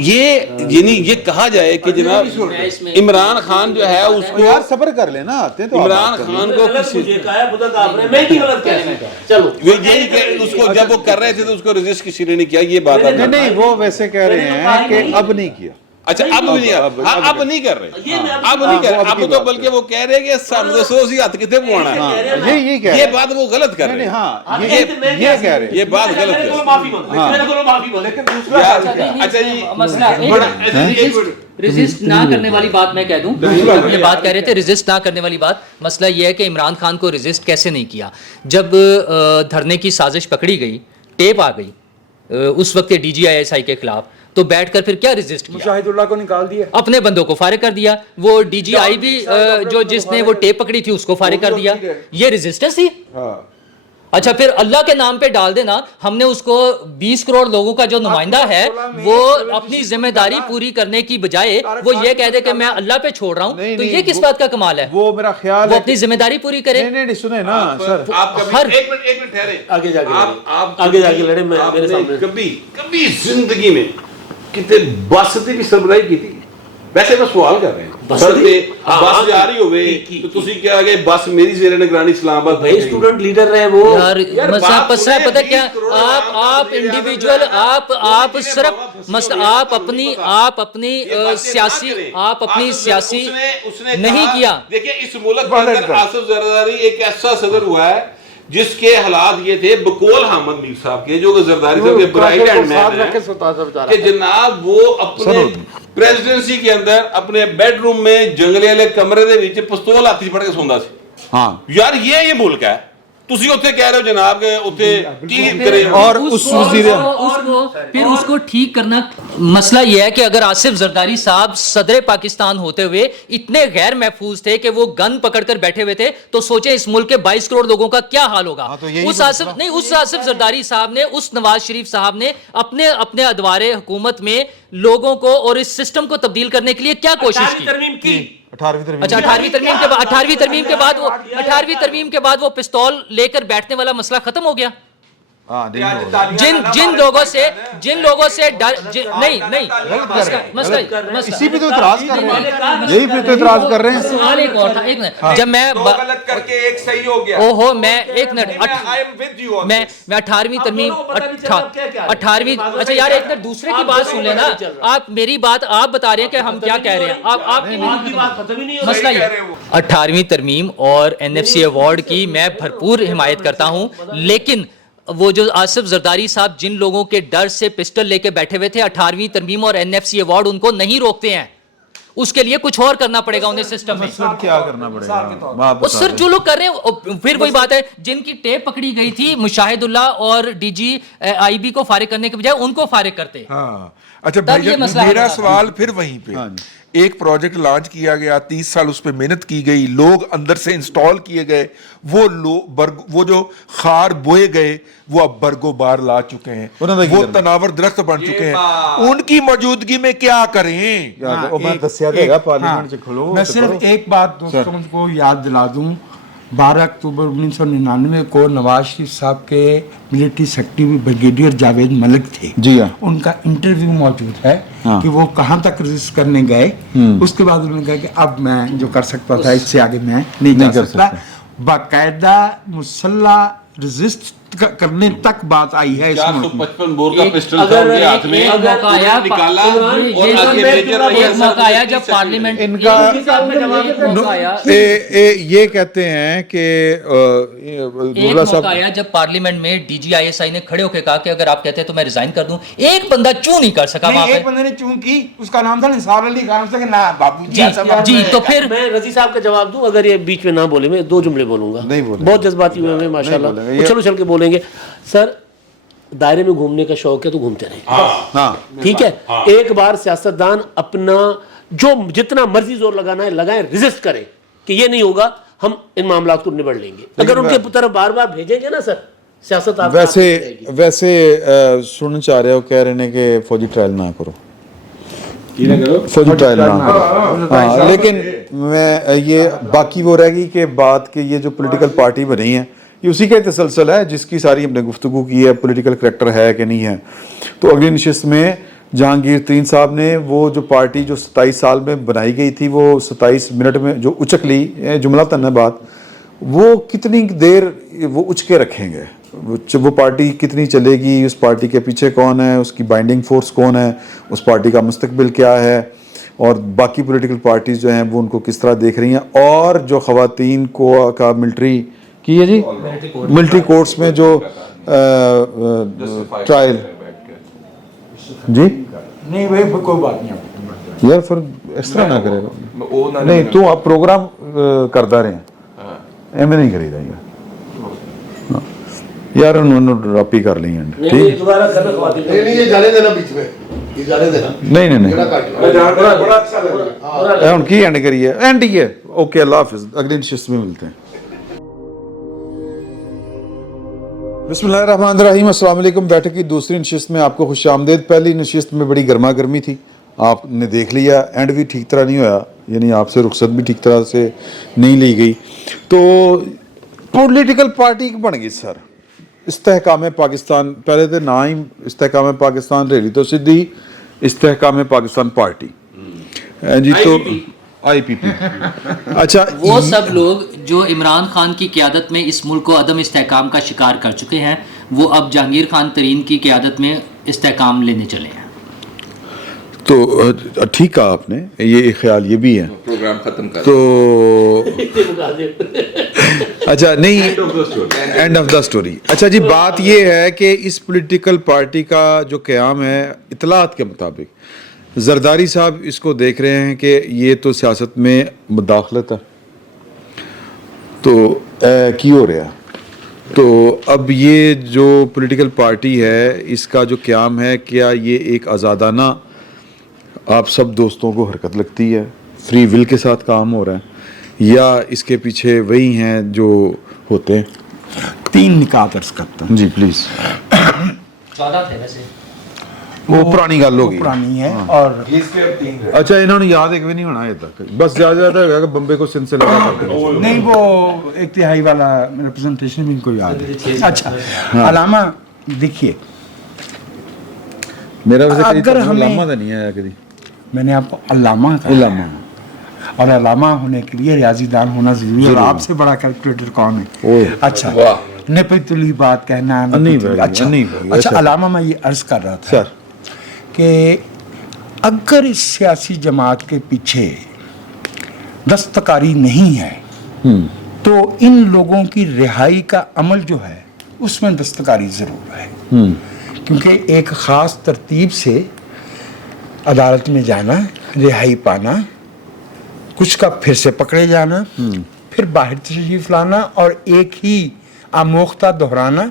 یہ کہا جائے کہ جناب عمران خان جو ہے اس کو یار صبر کر لینا آتے تو عمران خان کو کسی یہی کہ اس کو جب وہ کر رہے تھے تو اس کو رجسٹ کسی نے نہیں کیا، یہ بات نہیں نہیں وہ ویسے کہہ رہے ہیں کہ اب نہیں کیا. اچھا اب نہیں کر رہے اب تو بلکہ وہ کہہ رہے کہ سن دسو سی ہاتھ کتے پوانا ہے، یہ کہہ یہ بات وہ غلط کر رہے ہیں. ہاں یہ کہہ رہے ہیں یہ بات غلط ہے. اچھا جی رجسٹ نہ کرنے والی بات میں کہہ دوں، یہ بات کہہ رہے تھے رجسٹ نہ کرنے والی بات. مسئلہ یہ ہے کہ عمران خان کو رجسٹ کیسے نہیں کیا. جب دھرنے کی سازش پکڑی گئی، ٹیپ آ گئی اس وقت D G I S I کے خلاف، تو بیٹھ کر پھر کیا رجسٹ کیا؟ مشاہد اللہ کو نکال دیا، اپنے بندوں کو فارغ کر دیا. وہ ڈی جی آئی بھی جو جس نے وہ ٹیپ پکڑی تھی اس کو فارغ کر دیا. یہ رجسٹنس تھی. اچھا پھر اللہ کے نام پہ ڈال دینا. ہم نے اس کو 20 کروڑ لوگوں کا جو نمائندہ ہے وہ اپنی ذمہ داری پوری کرنے کی بجائے وہ یہ کہہ دے کہ میں اللہ پہ چھوڑ رہا ہوں، تو یہ کس بات کا کمال ہے؟ وہ میرا خیال وہ اپنی ذمہ داری پوری کرے. نہیں سنیں نا سر، ایک منٹ ٹھہرے. آگے جا کے لڑے. میرے سامنے کبھی زندگی میں کتنے بس کی بھی سربراہی کی تھی؟ ویسے میں سوال کر رہے ہیں، بس جا رہی ہوئے تو تسی کیا کہ بس میری زیر نگرانی اسلام آباد بھائی اسٹوڈنٹ لیڈر رہے وہ. یار مسئلہ پتہ کیا، آپ انڈیویجول آپ صرف مسئلہ آپ اپنی سیاسی نہیں کیا. دیکھیں اس ملک کے اندر آصف زرداری ایک ایسا صدر ہوا ہے جس کے حالات یہ تھے بقول حامد میر صاحب کے، جو زرداری صاحب کے برائٹ ہینڈ مین ہیں، کہ جناب وہ اپنے پریزیڈنسی کے اندر اپنے بیڈ روم میں جنگلے والے کمرے دے وچ پستول ہاتھ پڑ کے سوندا سی. ہاں یار یہ ملک ہے. تسی اوتھے کہہ رہے ہو جناب کہ اوتھے ٹیم کرے اور اس وزیر پھر اس کو ٹھیک کرنا. مسئلہ یہ ہے کہ اگر آصف زرداری صاحب صدر پاکستان ہوتے ہوئے اتنے غیر محفوظ تھے کہ وہ گن پکڑ کر بیٹھے ہوئے تھے، تو سوچیں اس ملک کے 22 کروڑ لوگوں کا کیا حال ہوگا. اس آصف زرداری صاحب نے، اس نواز شریف صاحب نے اپنے ادوار حکومت میں لوگوں کو اور اس سسٹم کو تبدیل کرنے کے لیے کیا کوشش کی؟ 18ویں ترمیم کے بعد وہ پستول لے کر بیٹھنے والا مسئلہ ختم ہو گیا. جن لوگوں سے ڈر نہیں اسی پہ تو اعتراض کر رہے ہیں، یہی پہ تو اعتراض کر رہے ہیں. سوال ایک اور تھا، ایک منٹ، جب میں غلط کر کے ایک صحیح ہو گیا. اوہو میں ایک منٹ میں 18ویں ترمیم 18ویں اچھا یار ایک منٹ دوسرے کی بات سن لینا. آپ میری بات آپ بتا رہے ہیں کہ ہم کیا کہہ رہے ہیں. آپ کی بات ختم ہی نہیں ہو. مسئلہ یہ 18ویں ترمیم اور NFC ایوارڈ کی میں بھرپور حمایت کرتا ہوں، لیکن وہ جو آصف زرداری صاحب جن لوگوں کے ڈر سے پسٹل لے کے بیٹھے ہوئے تھے، 18ویں ترمیم اور NFC ایوارڈ ان کو نہیں روکتے ہیں. اس کے لیے کچھ اور کرنا پڑے گا انہیں سسٹم میں. کیا کرنا پڑے گا اور سر جو لوگ کر رہے ہیں پھر وہی بات ہے، جن کی ٹیپ پکڑی گئی تھی مشاہد اللہ اور DGIB کو فارغ کرنے کے بجائے ان کو فارغ کرتے. ہاں اچھا بھائی، میرا سوال پھر وہیں پہ، ایک پروجیکٹ لانچ کیا گیا، 30 سال اس پہ محنت کی گئی، لوگ اندر سے انسٹال کیے گئے، وہ جو خار بوئے گئے وہ اب برگو بار لا چکے ہیں، وہ تناور درخت بن چکے ہیں. ان کی موجودگی میں کیا کریں؟ میں صرف ایک بات دوستوں کو یاد دلا دوں، 12 اکتوبر 1999 کو نواز شریف صاحب کے ملٹری سیکرٹری بریگیڈیئر جاوید ملک تھے. جی ہاں، ان کا انٹرویو موجود ہے کہ وہ کہاں تک رجسٹ کرنے گئے. اس کے بعد انہوں نے کہا کہ اب میں جو کر سکتا تھا اس سے آگے میں نہیں کر سکتا. باقاعدہ مسلح رجسٹ کرنے تک بات آئی ہے. 455 بور کا پسٹل تھا ان کے ہاتھ میں، نکالا اور آگے میجر ایک موقع آیا جب پارلیمنٹ ان کا یہ کہتے ہیں کہ ایک موقع آیا جب پارلیمنٹ میں DGISI نے کھڑے ہو کے کہا کہ اگر آپ کہتے ہیں تو میں ریزائن کر دوں. ایک بندہ چوں نہیں کر سکا وہاں پہ. ایک بندے نے چون کی، اس کا نام تھا نثار علی خان سے کہ نہ بابو جی. تو پھر میں رضی صاحب کا جواب دوں، اگر یہ بیچ میں نہ بولے، میں 2 جملے بولوں گا. بہت جذباتی ہوئے ہیں ماشاءاللہ، اچھل کے بولیں گے. سر دائرے میں گھومنے کا شوق ہے تو گھومتے رہیں، ٹھیک ہے. ایک بار سیاستدان اپنا جو جتنا مرضی زور لگانا ہے لگائیں، رجسٹ کریں کہ یہ نہیں ہوگا، ہم ان معاملات کو نبڑ لیں گے. اگر ان کے طرف بار بار بھیجیں گے نا سر، سیاست آپ ویسے سننا چاہ رہے ہو، کہہ رہے ہیں کہ فوجی ٹرائل نہ کرو، فوجی ٹرائل نہ کرو. لیکن میں یہ باقی وہ رہ گئی کہ بات کہ یہ جو پولیٹیکل پارٹی بنی ہے یہ اسی کا تسلسل ہے جس کی ساری ہم نے گفتگو کی ہے، پولیٹیکل کریکٹر ہے کہ نہیں ہے. تو اگلی نشست میں جہانگیر ترین صاحب نے وہ جو پارٹی جو 27 سال میں بنائی گئی تھی وہ 27 منٹ میں جو اچک لی جملہ تن ہے بات، وہ کتنی دیر وہ اچ کے رکھیں گے؟ وہ پارٹی کتنی چلے گی، اس پارٹی کے پیچھے کون ہے، اس کی بائنڈنگ فورس کون ہے، اس پارٹی کا مستقبل کیا ہے، اور باقی پولیٹیکل پارٹیز جو ہیں وہ ان کو کس طرح دیکھ رہی ہیں، اور جو خواتین کو کا ملٹری کی ہے جی ملٹری کورٹس میں جو ٹرائل جی نہیں بھائی کوئی بات نہیں. یار پھر اس طرح نہ کرے گا نہیں تو آپ پروگرام کرتا رہے ہیں ایویں نہیں کری دا یار انہوں نے آپ ہی کر لی ہیں ٹھیک نہیں نہیں ہوں کی اینڈ کریے اینڈ ہی ہے اوکے اللہ حافظ اگلی نشست میں ملتے ہیں. بسم اللہ الرحمن الرحیم. السلام علیکم. بیٹھک کی دوسری نشست میں آپ کو خوش آمدید. پہلی نشست میں بڑی گرما گرمی تھی، آپ نے دیکھ لیا، اینڈ بھی ٹھیک طرح نہیں ہویا، یعنی آپ سے رخصت بھی ٹھیک طرح سے نہیں لی گئی. تو پولیٹیکل پارٹی بن گئی سر استحکام پاکستان، پہلے تو نہ ہی استحکام پاکستان رہی تو سیدھی استحکام پاکستان پارٹی جی. تو آئی پی پی اچھا وہ سب لوگ جو عمران خان کی قیادت میں اس ملک کو عدم استحکام کا شکار کر چکے ہیں وہ اب جہانگیر خان ترین کی قیادت میں استحکام لینے چلے ہیں. تو ٹھیک کہا آپ نے، یہ خیال یہ بھی ہے پروگرام ختم کر تو اچھا نہیں اینڈ آف دا سٹوری. اچھا جی بات یہ ہے کہ اس پولیٹیکل پارٹی کا جو قیام ہے اطلاعات کے مطابق زرداری صاحب اس کو دیکھ رہے ہیں کہ یہ تو سیاست میں مداخلت ہے تو کی ہو رہا. تو اب یہ جو پولیٹیکل پارٹی ہے اس کا جو قیام ہے کیا یہ ایک آزادانہ آپ سب دوستوں کو حرکت لگتی ہے، فری ول کے ساتھ کام ہو رہا ہے، یا اس کے پیچھے وہی ہیں جو ہوتے ہیں؟ 3 نکات عرض کرتا ہوں جی پلیز. 14 تھے ویسے وہ پرانی گل ہو گئی پرانی ہے اور اچھا انہوں نے یاد ایک بھی نہیں ہونا یہ تک، بس زیادہ ہوگا کہ بمبے کو سندھ سے لگا کرتے ہیں. نہیں وہ ایک تہائی والا ریپرزنٹیشن بھی ان کو یاد ہے. اچھا علامہ دیکھیے میرا ویسے اگر ہمیں علامہ تو نہیں آیا کبھی، میں نے آپ کو علامہ کہا علامہ اور علامہ ہونے کے لیے ریاضی دان ہونا ضروری ہے. اور آپ سے بڑا کیلکولیٹر کون ہے؟ اچھا نپتلی بات کہنا اچھا علامہ میں یہ عرض کر رہا تھا کہ اگر اس سیاسی جماعت کے پیچھے دستکاری نہیں ہے تو ان لوگوں کی رہائی کا عمل جو ہے اس میں دستکاری ضرور ہے. کیونکہ ایک خاص ترتیب سے عدالت میں جانا، رہائی پانا، کچھ کا پھر سے پکڑے جانا، پھر باہر تشریف لانا اور ایک ہی آموختہ دہرانا،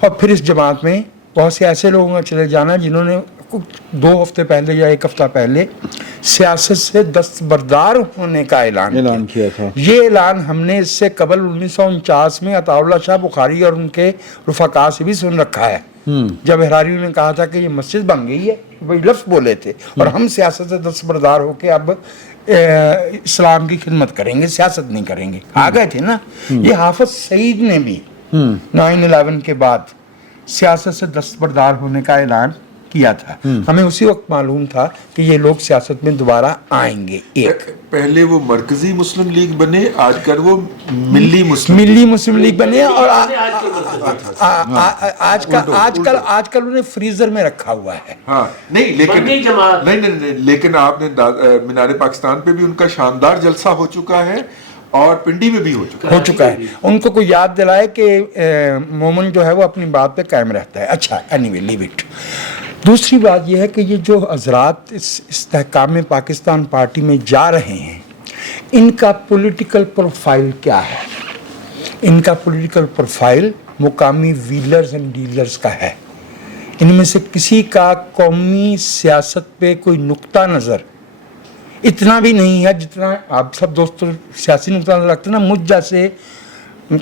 اور پھر اس جماعت میں بہت سے ایسے لوگوں کا چلے جانا جنہوں نے 2 ہفتے پہلے یا 1 ہفتہ پہلے سیاست سے دستبردار ہونے کا اعلان کیا تھا. یہ اعلان ہم نے اس سے قبل 1949 میں عطا اللہ شاہ بخاری اور ان کے رفقا سے بھی سن رکھا ہے. جب ہراریوں نے کہا تھا کہ یہ مسجد بن گئی ہے، وہی لفظ بولے تھے، اور ہم سیاست سے دستبردار ہو کے اب اسلام کی خدمت کریں گے، سیاست نہیں کریں گے. آ گئے تھے نا. یہ حافظ سعید نے بھی 9/11 کے بعد سیاست سے دستبردار ہونے کا اعلان کیا تھا. ہمیں اسی وقت معلوم تھا کہ یہ لوگ سیاست میں دوبارہ آئیں گے. ایک پہلے وہ مرکزی مسلم لیگ بنے، آج کل وہ ملی مسلم لیگ بنے، اور آج کل انہیں فریزر میں رکھا ہوا ہے. ہاں نہیں لیکن آپ نے مینار پاکستان پہ بھی ان کا شاندار جلسہ ہو چکا ہے اور پنڈی میں بھی ہو چکا ہے. ان کو کوئی یاد دلائے کہ مومن جو ہے وہ اپنی بات پہ قائم رہتا ہے. اچھا اینی لیو اٹ. دوسری بات یہ ہے کہ یہ جو حضرات اس استحکام پاکستان پارٹی میں جا رہے ہیں ان کا پولیٹیکل پروفائل کیا ہے؟ ان کا پولیٹیکل پروفائل مقامی ویلرز اینڈ ڈیلرز کا ہے. ان میں سے کسی کا قومی سیاست پہ کوئی نقطہ نظر اتنا بھی نہیں ہے جتنا آپ سب دوست سیاسی نقطہ نظر رکھتے ہیں نا. مجھ جیسے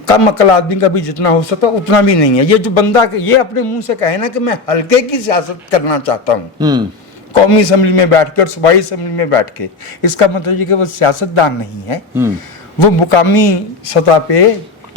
کم عقل آدمی کا بھی جتنا ہو سکتا اتنا بھی نہیں ہے. یہ جو بندہ یہ اپنے منہ سے کہے نا کہ میں ہلکے کی سیاست کرنا چاہتا ہوں قومی اسمبلی میں بیٹھ کے اور صوبائی اسمبلی میں بیٹھ کے، اس کا مطلب یہ کہ وہ سیاستدان نہیں ہے، وہ مقامی سطح پہ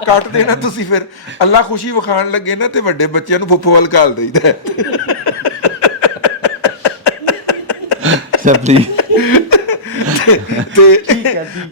ਕੱਟ ਦੇਣਾ ਤੁਸੀਂ। ਫਿਰ ਅੱਲਾ ਖੁਸ਼ੀ ਵਿਖਾਣ ਲੱਗੇ ਨਾ ਤੇ ਵੱਡੇ ਬੱਚਿਆਂ ਨੂੰ ਫੁੱਫੋ ਵੱਲ ਘਾਲ ਦੇਈਦਾ।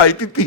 IPP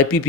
IPP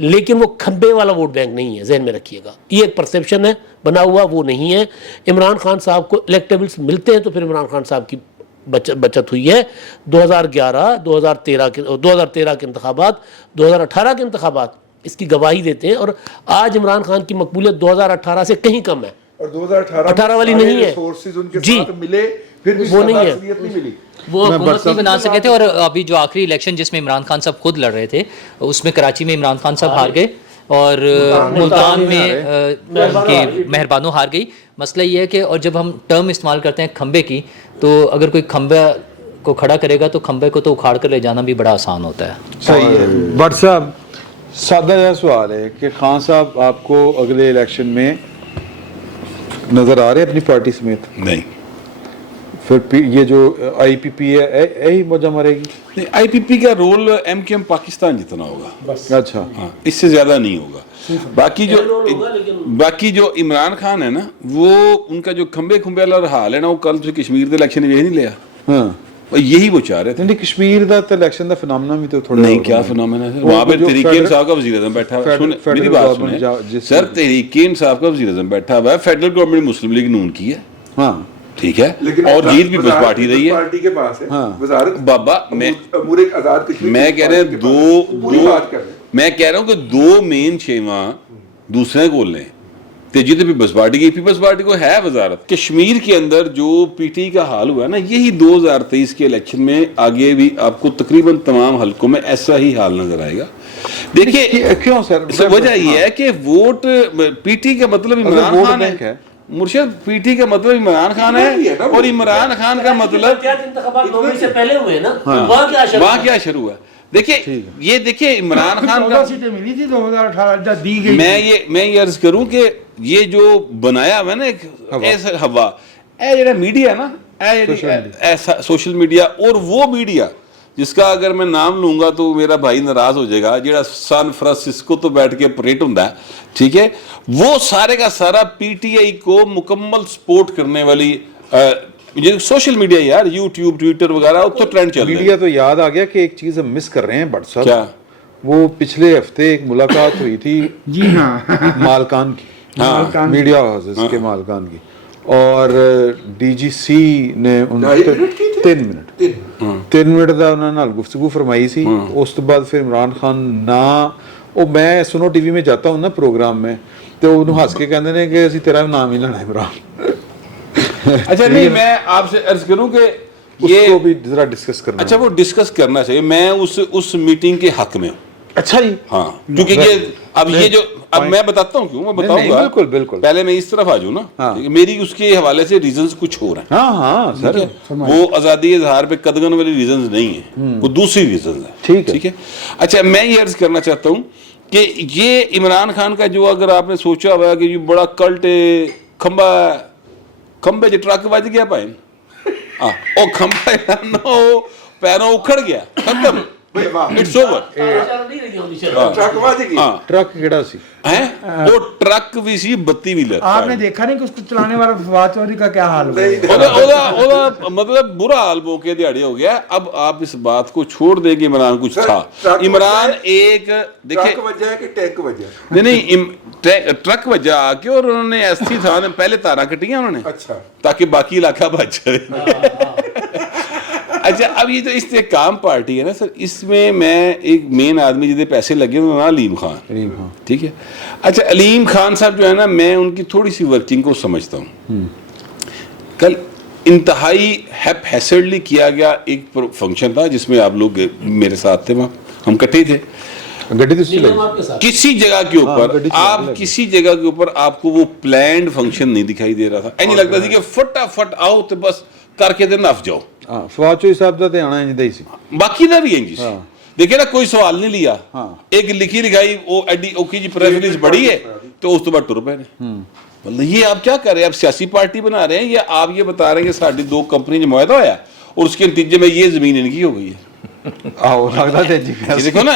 لیکن وہ کھمبے والا ووٹ بینک نہیں ہے, ذہن میں رکھیے گا. یہ ایک پرسیپشن ہے بنا ہوا, وہ نہیں ہے. عمران خان صاحب کو الیکٹیبلز ملتے ہیں تو پھر عمران خان صاحب کی بچت ہوئی ہے. 2011 2013 کے انتخابات, 2018 کے انتخابات اس کی گواہی دیتے ہیں, اور آج عمران خان کی مقبولیت 2018 سے کہیں کم ہے, اور 2018 والی نہیں ہے ریسورسز ان کے جی, ساتھ ملے پھر بھی وہ نہیں ہے, اصلیت نہیں ملی. وہ حکومت نہیں بنا سکے تھے. اور ابھی جو آخری الیکشن جس میں عمران خان صاحب خود لڑ رہے تھے, اس میں کراچی میں عمران خان صاحب ہار گئے اور ملتان میں مہربانو ہار گئی. مسئلہ یہ ہے کہ اور جب ہم ٹرم استعمال کرتے ہیں کھمبے کی, تو اگر کوئی کھمبے کو کھڑا کرے گا تو کھمبے کو تو اکھاڑ کر لے جانا بھی بڑا آسان ہوتا ہے. صحیح ہے. بٹ صاحب سادہ یہ سوال ہے کہ خان صاحب آپ کو اگلے الیکشن میں نظر آ رہے ہیں اپنی پارٹی سمیت؟ نہیں. پھر یہ جو آئی پی پی ہے یہی موجہ مرے گی؟ نہیں, آئی پی پی کا role M Q M Pakistan جتنا ہوگا, اچھا ہاں, اس سے زیادہ نہیں ہوگا. باقی جو عمران خان ہے نا, وہ ان کا جو کھمبے والا حال ہے نا, وہ کل سے کشمیر کے الیکشن میں یہی نہیں لیا. ہاں, یہی وہ چاہ رہے تھے. نہیں کشمیر دا تے الیکشن دا فنامنا بھی تو تھوڑا نہیں, کیا فنامنا ہے وہاں پہ. تحریک انصاف کا وزیر اعظم بیٹھا ہوا ہے, میری بات سنیں سر, تحریک انصاف کا وزیر اعظظم بیٹھا ہوا ہے, فیڈرل گورنمنٹ مسلم لیگ نون کی ہے, ہاں ٹھیک ہے, اور جیت بھی بس پارٹی رہی ہے پارٹی کے پاس ہے وزارت. بابا میں کہہ رہے ہیں میں کہہ رہا ہوں کہ 2 مین شیواں دوسرے کو لیں تے جتنے بھی بس پارٹی کی پیپلز پارٹی کو ہے وزارت. کشمیر کے اندر جو پی ٹی کا حال ہوا ہے نا, یہی 2023 کے الیکشن میں آگے بھی آپ کو تقریباً تمام حلقوں میں ایسا ہی حال نظر آئے گا. دیکھیے کیوں سر, وجہ یہ ہے کہ ووٹ پی ٹی کا مطلب عمران خان ہے. مرشد, پی ٹی کا مطلب عمران خان ہے, اور عمران خان کا مطلب سے پہلے ہوئے نا, وہاں کیا شروع ہوا. دیکھیے یہ دیکھے عمران خان کا سیٹیں ملی تھی 2018 دی گئی. میں یہ عرض کروں کہ یہ جو بنایا ہوا ہے نا ایک ایسا ہوا, اے جڑا میڈیا ہے نا, ایسا سوشل میڈیا, اور وہ میڈیا جس کا اگر میں نام لوں گا تو میرا بھائی ناراض ہو جائے گا, جڑا سان فرانسسکو تو بیٹھ کے پریٹ ہوتا ہے, ٹھیک ہے, وہ سارے کا سارا پی ٹی آئی کو مکمل سپورٹ کرنے والی سوشل میڈیا, یار یوٹیوب ٹویٹر وغیرہ تو ٹرینڈ چل رہا ہے. میڈیا تو یاد آ گیا کہ ایک چیز ہم مس کر رہے ہیں بٹ صاحب, کیا وہ پچھلے ہفتے ایک ملاقات ہوئی تھی جی ہاں مالکان کی, میڈیا ہاؤسز کے مالکان کی, اور ڈی جی سی نے ان 3 منٹ دا انہوں نے گفتگو فرمائی سی. اس تو بعد پھر عمران خان نہ, وہ میں سنو ٹی وی میں جاتا ہوں نا پروگرام میں, تو انہوں ہنس کے کہتے ہیں کہ اسی تیرا نام ہی لینا ہے عمران. اچھا نہیں, میں آپ سے عرض کروں کہ یہ کو بھی ذرا ڈسکس کرنا. اچھا وہ ڈسکس کرنا چاہیے, میں اس میٹنگ کے حق میں ہوں. اچھا جی, ہاں, کیونکہ یہ جو اب میں بتاتا ہوں کیوں, میں بتاؤں گا. بالکل پہلے میں اس طرف آ جاؤں نا, میری اس کے حوالے سے ریزنز کچھ ہو رہے ہیں. ہاں سر, وہ آزادی اظہار پہ قدغن والی ریزنز نہیں ہیں, وہ دوسری ریزنز ہیں. ٹھیک ہے. اچھا میں یہ عرض کرنا چاہتا ہوں کہ یہ عمران خان کا جو, اگر آپ نے سوچا ہوا کہ یہ بڑا کلٹ کھمبے جو ٹرک بج گیا پائن, او کھمبا نو پیروں اکھڑ گیا, ختم, اٹس اوور. ٹرک کیڑا سی ہیں, وہ ٹرک بھی سی 32 ویلر. آپ نے دیکھا نہیں کہ اس کو چلانے والا فواد چودھری کا کیا حال ہوا, مطلب برا حال موقع دیہڑے ہو گیا. اب آپ اس بات کو چھوڑ دیں کہ عمران کچھ تھا. عمران ایک دیکھیں نہیں, ٹرک وجہ آ کے, اور انہوں نے ایسی تھا پہلے تارا کٹیاں انہوں نے, تاکہ باقی علاقہ بچ جائے. اچھا اب یہ جو استحکام پارٹی ہے نا سر, اس میں ایک مین آدمی جدے پیسے لگے انہوں نے علیم خان, ٹھیک ہے. اچھا علیم خان صاحب جو ہے نا, میں ان کی تھوڑی سی ورکنگ کو سمجھتا ہوں. کل انتہائی ہیپ ہیسڈلی کیا گیا ایک فنکشن تھا جس میں آپ لوگ میرے ساتھ تھے, وہاں ہم کٹھے تھے. کسی جگہ کے اوپر کسی جگہ کے اوپر آپ کو وہ پلانڈ فنکشن نہیں دکھائی دے رہا تھا. اینی لگتا تھا کہ فٹافٹ آؤ تو بس کر کے دے نف جاؤ. فواد چوہدری صاحب دا تے آنا انج دا ہی سی, باقی دا بھی انج سی. دیکھیں نا, کوئی سوال نہیں لیا, ایک لکھی لکھائی وہ ایڈی اوکی جی پریس ریلیز بڑی ہے تو اس تو بعد ٹر پے نے. مطلب یہ آپ کیا کر رہے ہیں, آپ سیاسی پارٹی بنا رہے ہیں, یا آپ یہ بتا رہے ہیں کہ ساڑھی 2 کمپنی جو معاہدہ ہوا اور اس کے نتیجے میں یہ زمین ان کی ہو گئی ہے. دیکھو نا,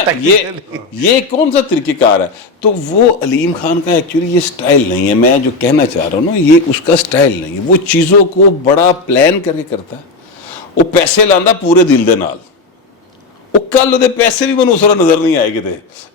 یہ کون سا طریقہ کار ہے. تو وہ علیم خان کا ایکچولی یہ سٹائل نہیں ہے. میں جو کہنا چاہ رہا ہوں نا, یہ اس کا سٹائل نہیں ہے. وہ چیزوں کو بڑا پلان کر کے کرتا ہے, وہ پیسے لاندا پورے دل دے نال, ਉਹ ਕੱਲ ਉਹਦੇ ਪੈਸੇ ਵੀ ਮੈਨੂੰ ਉਸ ਤਰ੍ਹਾਂ ਨਜ਼ਰ ਨਹੀਂ ਆਏ ਕਿਤੇ।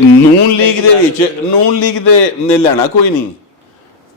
ਨੂਨ ਲੀਗ ਦੇ ਵਿੱਚ ਨੂਨ ਲੀਗ ਦੇ ਨੇ ਲੈਣਾ ਕੋਈ ਨਹੀਂ,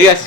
Yes.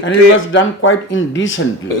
And it was done quite indecently.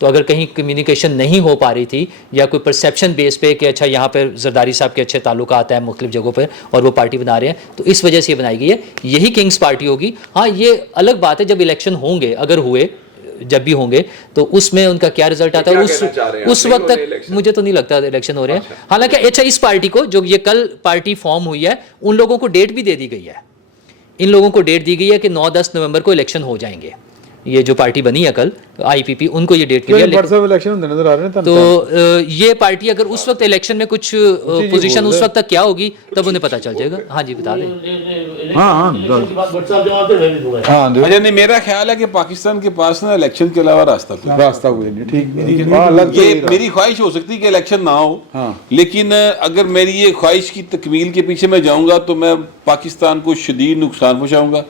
تو اگر کہیں کمیونیکیشن نہیں ہو پا رہی تھی یا کوئی پرسیپشن بیس پہ کہ اچھا یہاں پہ زرداری صاحب کے اچھے تعلقات ہیں مختلف جگہوں پہ اور وہ پارٹی بنا رہے ہیں تو اس وجہ سے یہ بنائی گئی ہے, یہی کنگز پارٹی ہوگی. ہاں یہ الگ بات ہے جب الیکشن ہوں گے, اگر ہوئے جب بھی ہوں گے تو اس میں ان کا کیا رزلٹ آتا ہے اس وقت تک مجھے تو نہیں لگتا الیکشن ہو رہے ہیں. حالانکہ اچھا اس پارٹی کو جو یہ کل پارٹی فارم ہوئی ہے ان لوگوں کو ڈیٹ بھی دے دی گئی ہے, ان لوگوں کو ڈیٹ دی گئی ہے کہ 9-10 نومبر کو الیکشن ہو جائیں گے. یہ جو پارٹی بنی ہے کل آئی پی پی ان کو یہ ڈیٹ کی الیکشن نظر آ رہے ہیں تو یہ پارٹی اگر اس وقت الیکشن میں کچھ پوزیشن اس وقت تک کیا ہوگی تب انہیں پتہ چل جائے گا. ہاں جی بتا دیں. اچھا نہیں, میرا خیال ہے کہ پاکستان کے پاس نا الیکشن کے علاوہ راستہ کوئی نہیں. ٹھیک, یہ میری خواہش ہو سکتی ہے کہ الیکشن نہ ہو, لیکن اگر میری یہ خواہش کی تکمیل کے پیچھے میں جاؤں گا تو میں پاکستان کو شدید نقصان پہنچاؤں گا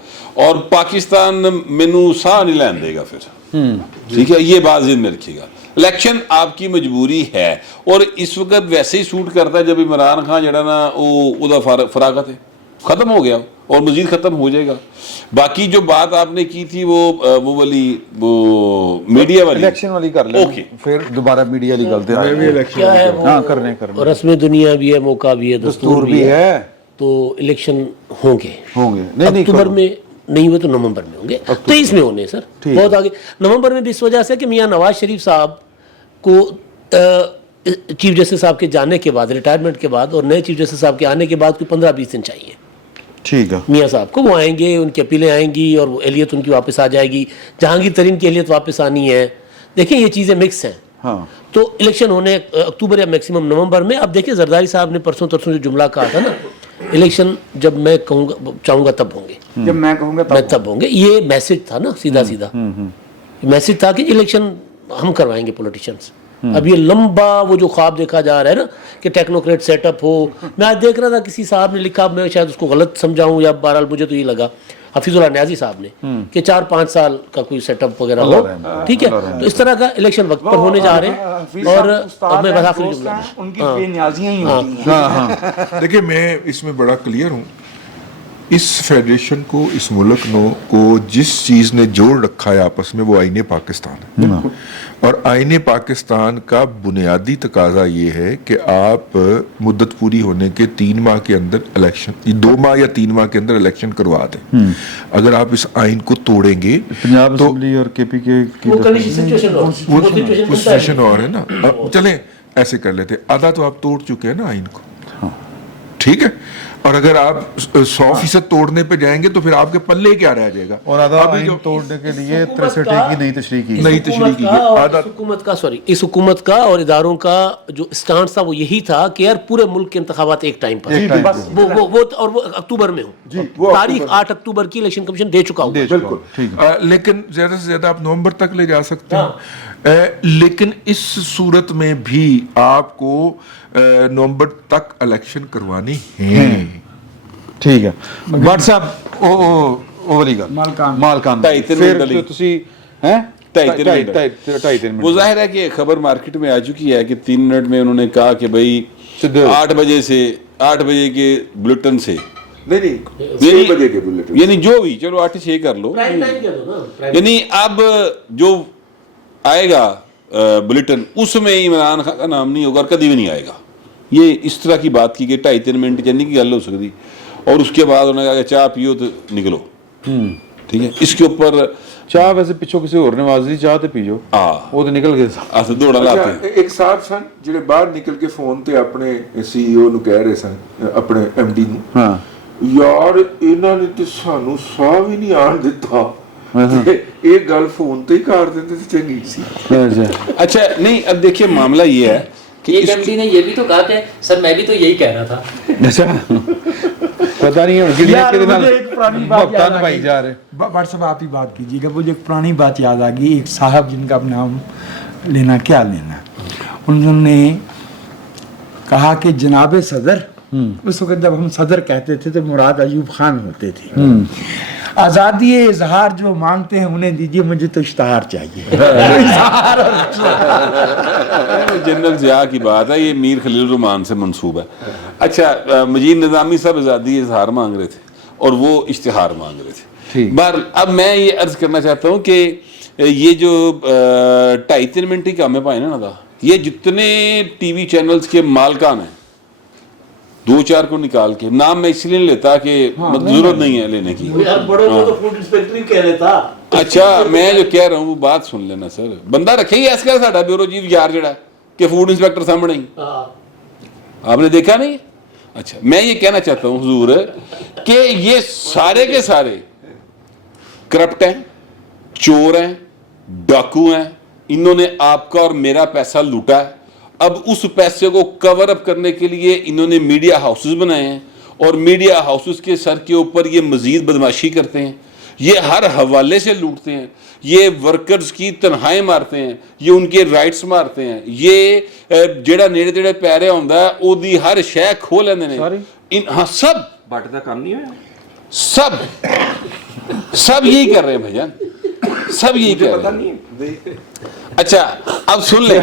اور پاکستان مینو ساہ نہیں لین دے گا پھر. ٹھیک ہے, یہ بات ذہن میں رکھیے گا. الیکشن آپ کی مجبوری ہے اور اس وقت ویسے ہی سوٹ کرتا ہے جب عمران خان جڑا نا وہ فراغت ہے, ختم ہو گیا اور مزید ختم ہو جائے گا. باقی جو بات آپ نے کی تھی وہ والی میڈیا والی الیکشن والی کر لیں, پھر دوبارہ میڈیا والی کرتے ہیں. ہاں کرنے رسم دنیا بھی ہے, موقع بھی ہے, دستور بھی ہے, تو الیکشن ہوں گے. اکتوبر میں نہیں ہوئے تو نومبر میں ہوں گے, 23 میں ہونے سر بہت آگے. نومبر میں بھی اس وجہ سے کہ میاں نواز شریف صاحب کو چیف جسٹس صاحب کے جانے کے بعد, ریٹائرمنٹ کے بعد اور نئے چیف جسٹس صاحب کے آنے کے بعد کوئی 15-20 دن چاہیے. ٹھیک ہے, میاں صاحب کو وہ آئیں گے, ان کی اپیلیں آئیں گی اور وہ اہلیت ان کی واپس آ جائے گی. جہانگیر ترین کی اہلیت واپس آنی ہے. دیکھیں یہ چیزیں مکس ہیں. ہاں تو الیکشن ہونے اکتوبر یا میکسیمم نومبر میں. اب دیکھیں زرداری صاحب نے پرسوں ترسوں جو جملہ کہا تھا نا, الیکشن جب میں کہوں گا چاہوں گا تب ہوں گے, جب میں کہوں گا میں تب ہوں گے. یہ میسج تھا نا سیدھا سیدھا میسج تھا کہ الیکشن ہم کروائیں گے پولیٹیشینس. اب یہ لمبا وہ جو خواب دیکھا جا رہا ہے نا کہ ٹیکنوکریٹ سیٹ اپ ہو. میں آج دیکھ رہا تھا کسی صاحب نے لکھا, میں شاید اس کو غلط سمجھاؤں یا بہرحال مجھے تو یہ لگا, حفیظ اللہ نیازی صاحب نے کہ 4-5 سال کا کوئی سیٹ اپ وغیرہ ہو. ٹھیک ہے, تو اس طرح کا الیکشن وقت پر ہونے جا رہے ہیں. اور میں بس آخری جملہ ان کی بے نیازیاں ہی ہوتی ہیں. دیکھیں میں اس میں بڑا کلیئر ہوں. اس فیڈریشن کو, اس ملک کو جس چیز نے جوڑ رکھا ہے آپس میں وہ آئین پاکستان ہے. اور آئین پاکستان کا بنیادی تقاضا یہ ہے کہ آپ مدت پوری ہونے کے 3 ماہ کے اندر الیکشن, 2 ماہ یا 3 ماہ کے اندر الیکشن کروا دیں. اگر آپ اس آئین کو توڑیں گے پنجاب اسمبلی اور کے پی کے سچویشن اور ہے نا. چلیں ایسے کر لیتے, آدھا تو آپ توڑ چکے ہیں نا آئین کو, ٹھیک ہے, اور اگر آپ 100% توڑنے پہ جائیں گے تو پھر آپ کے پلے کیا رہ جائے گا. اور آدھا آئین توڑنے کے لیے 63 کی نئی تشریح کی اس حکومت کا اور اداروں کا جو اسٹانس تھا وہ یہی تھا کہ یار پورے ملک کے انتخابات ایک ٹائم پر, وہ اکتوبر میں ہوں. تاریخ 8 اکتوبر کی الیکشن کمیشن دے چکا ہوں. بالکل, لیکن زیادہ سے زیادہ آپ نومبر تک لے جا سکتے ہیں. لیکن اس صورت میں بھی آپ کو نومبر تک الیکشن کروانی ہے. ٹھیک ہے, بٹ صاحب او والی گل مالکان پھر تسی ہیں 2.5 وہ ظاہر ہے کہ خبر مارکیٹ میں آ چکی ہے کہ 3 منٹ میں انہوں نے کہا کہ بھائی 8 بجے کے بلٹن سے یعنی جو بھی چلو 8-6 کر لو, یعنی اب جو آئے گا بلٹن اس میں عمران خان کا نام نہیں ہوگا اور کبھی بھی نہیں آئے گا. یہ اس طرح کی بات کی کہ 2.5-3 منٹ چلنے کی گل ہو سکتی. اور اس کے بعد انہوں نے کہا کہ چاہ پیو تو نکلو. ٹھیک ہے, اس کے اوپر چاہ ویسے پچھو کسی اور نواز دی چاہ تے پیجو, وہ تو نکل گئے دوڑا لاتے ہیں. ایک صاحب سن جڑے باہر نکل کے فون تے اپنے سی ای او نو کہہ رہے سن, اپنے ایم ڈی نو, یار انہاں نے تے سانو ساہ بھی نہیں آن دتا, ایک گل فون تے ہی کر دیتے تھے چنگی سی. اچھا نہیں, اب دیکھیے معاملہ یہ ہے کہ ایک ایم ڈی نے یہ بھی تو کہا کہ سر میں بھی تو یہی کہہ رہا تھا. پتہ نہیں ایک پرانی بات صاحب آپ ہی بات کیجیے گا. مجھے ایک پرانی بات یاد آ گئی. ایک صاحب جن کا نام لینا کیا لینا, انہوں نے کہا کہ جناب صدر, اس وقت جب ہم صدر کہتے تھے تو مراد ایوب خان ہوتے تھے, آزادی اظہار جو مانگتے ہیں انہیں دیجیے, مجھے تو اشتہار چاہیے. جنرل ضیاء کی بات ہے, یہ میر خلیل الرحمان سے منسوب ہے. اچھا مجید نظامی صاحب آزادی اظہار مانگ رہے تھے اور وہ اشتہار مانگ رہے تھے. اب میں یہ عرض کرنا چاہتا ہوں کہ یہ جو 2.5-3 منٹ ہی کام ہے پائے نا تھا, یہ جتنے ٹی وی چینلز کے مالکان ہیں 2-4 کو نکال کے, نام میں اس لیے نہیں لیتا کہ ضرورت نہیں ہے لینے کی. بڑے کو تو فوڈ انسپیکٹر ہی کہہ رہے تھا. اچھا میں جو کہہ رہا ہوں وہ بات سن لینا سر, بندہ رکھے ہی ایسا ساڈا بیورو چیف یار جڑا کہ فوڈ انسپیکٹر سامنے ہی, آپ نے دیکھا نہیں. اچھا میں یہ کہنا چاہتا ہوں حضور کہ یہ سارے کے سارے کرپٹ ہیں, چور ہیں, ڈاکو ہیں, انہوں نے آپ کا اور میرا پیسہ لوٹا ہے. اب اس پیسے کو کور اپ کرنے کے لیے انہوں نے میڈیا ہاؤسز بنائے ہیں, اور میڈیا ہاؤسز کے سر کے اوپر یہ مزید بدماشی کرتے ہیں, یہ ہر حوالے سے لوٹتے ہیں, یہ ورکرز کی تنہائیں مارتے ہیں, یہ ان کے رائٹس مارتے ہیں, یہ جڑا نیڑے تیڑے پیرے ہوندا ہے او دی ہر شے کھو لیندے نے. ہاں سب بٹ دا کام نہیں ہے, سب یہی کر رہے ہیں بھائی جان, سب یہی کر رہے ہیں. اچھا اب سن لیں,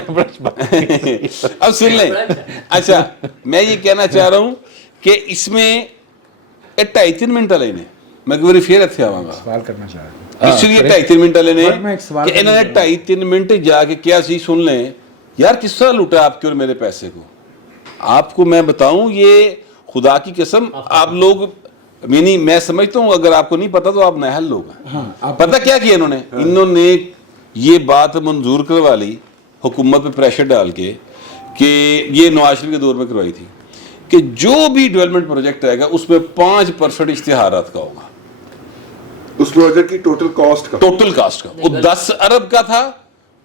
اب سن لیں. اچھا میں یہ کہنا چاہ رہا ہوں کہ اس میں 2.5-3 منٹ والے نے, میں کوئی پھر اتنے آواں گا سوال کرنا چاہ رہا ہوں. اس لیے 2.5-3 منٹ والے نے میں ایک سوال کہ انہوں نے 2.5-3 منٹ جا کے کیا سی سن لیں یار کس طرح لوٹا آپ کے اور میرے پیسے کو. آپ کو میں بتاؤں یہ خدا کی قسم آپ لوگ, یعنی میں سمجھتا ہوں اگر آپ کو نہیں پتا تو آپ نااہل لوگ ہیں. پتہ کیا کیا انہوں نے یہ بات منظور کروا لی حکومت پہ پریشر ڈال کے کہ یہ نواز شریف کے دور میں کروائی تھی کہ جو بھی ڈیولپمنٹ پروجیکٹ آئے گا اس میں 5% اشتہارات کا ہوگا. اس پروجیکٹ کی ٹوٹل کاسٹ کا, ٹوٹل کاسٹ کا وہ 10 ارب کا تھا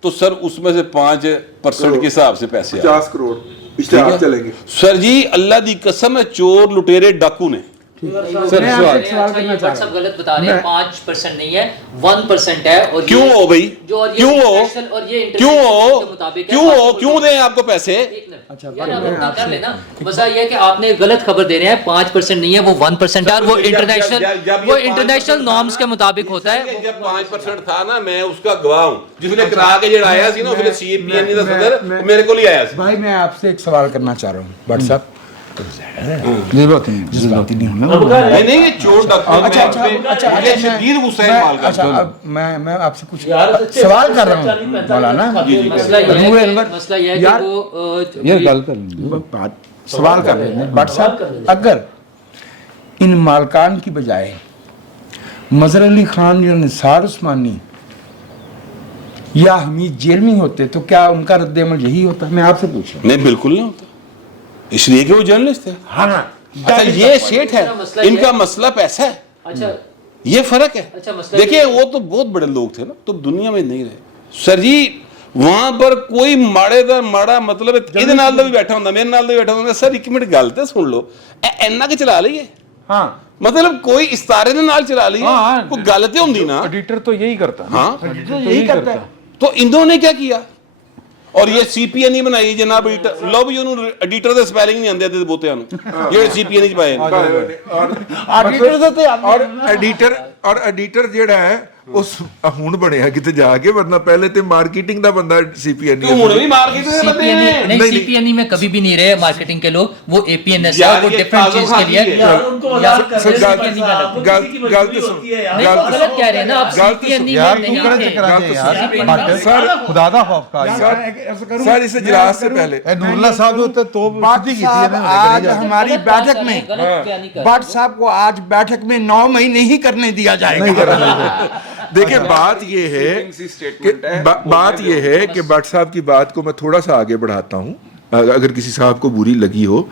تو سر اس میں سے 5% کے حساب سے پیسے 50 کروڑ اشتہار چلیں گے. سر جی اللہ دی قسم ہے چور لٹیرے ڈاکو نے. غلط بتا رہے ہیں, 5% نہیں ہے 1% ہے. اور کیوں ہو بھائی, کیوں ہو, کیوں ہو, کیوں ہو, کیوں دیں آپ کو پیسے. کر لینا مسئلہ یہ ہے کہ آپ نے غلط خبر دے رہے ہیں, 5% نہیں ہے وہ 1% ہے, اور وہ انٹرنیشنل نارمز کے مطابق ہوتا ہے. جب 5% تھا نا میں اس کا گواہ ہوں, جس نے کرا کے جڑا آیا سی نا پھر سی پی این دا صدر میرے کو لے آیا سی. بھائی میں آپ سے ایک سوال کرنا چاہ رہا ہوں. بٹ صاحب جذباتی نہیں ہونا. نہیں یہ چور ڈاکو شدید غصہ ہے مال کا. اچھا میں آپ سے کچھ سوال کر رہا ہوں مولانا. مسئلہ یہ ہے کہ وہ یہ گل کر لیں, سوال کر رہے ہیں بٹ صاحب اگر ان مالکان کی بجائے مظہر علی خان یا نثار عثمانی یا حمید جیلمی ہوتے تو کیا ان کا رد عمل یہی ہوتا؟ میں آپ سے پوچھ رہا ہوں. نہیں بالکل نہیں ہوتا, اس لیے کہ وہ جرنلسٹ ہے. ہاں اچھا یہ سیٹ ہے, ان کا مسئلہ پیسہ ہے. اچھا یہ فرق ہے. دیکھیں وہ تو بہت بڑے لوگ تھے نا, تو دنیا میں نہیں رہے. سر جی وہاں پر کوئی ماڑے دا ماڑا مطلب ادھے نال دا بھی بیٹھا ہوندا, میرے نال دا بھی بیٹھا ہوندا, سر ایک منٹ گل تے سن لو, اینا کہ چلا لئیے. ہاں مطلب کوئی استارے نے نال چلا لئیے, کوئی گل تے ہوندی نا. ایڈیٹر تو یہی کرتا ہے. ہاں یہی کرتا ہے. تو انہوں نے کیا کیا, اور یہ سی پی این ای بنائی جناب, لو بھی انہوں ایڈیٹر دے سپیلنگ نہیں آندے تے بوتیاں نو یہ سی پی این ای چ پائے. اور ایڈیٹر جیڑا ہے اس ہن بنیا کتے جا کے, ورنہ پہلے تے مارکیٹنگ دا بندہ سی پی این ای. ہن بھی مارکیٹ دے بندے ہیں. نہیں سی پی این ای میں کبھی بھی نہیں رہے مارکیٹنگ کے لوگ, وہ اے پی این ایس ہے, وہ ڈیفرنٹ چیز کے لیے. غلط کہہ رہے ہیں نا آپ, سی پی این ای میں نہیں تھے. خدا دا خوف کا سر اس اجلاس سے پہلے نور اللہ صاحب جو ہوتے تو آج ہماری بیٹھک میں بٹ صاحب کو آج بیٹھک میں 9 مہینے ہی کرنے دیا جائے گا. دیکھیں بات یہ ہے کہ بٹ صاحب کی بات کو میں تھوڑا سا آگے بڑھاتا ہوں, اگر کسی صاحب کو بری لگی ہو.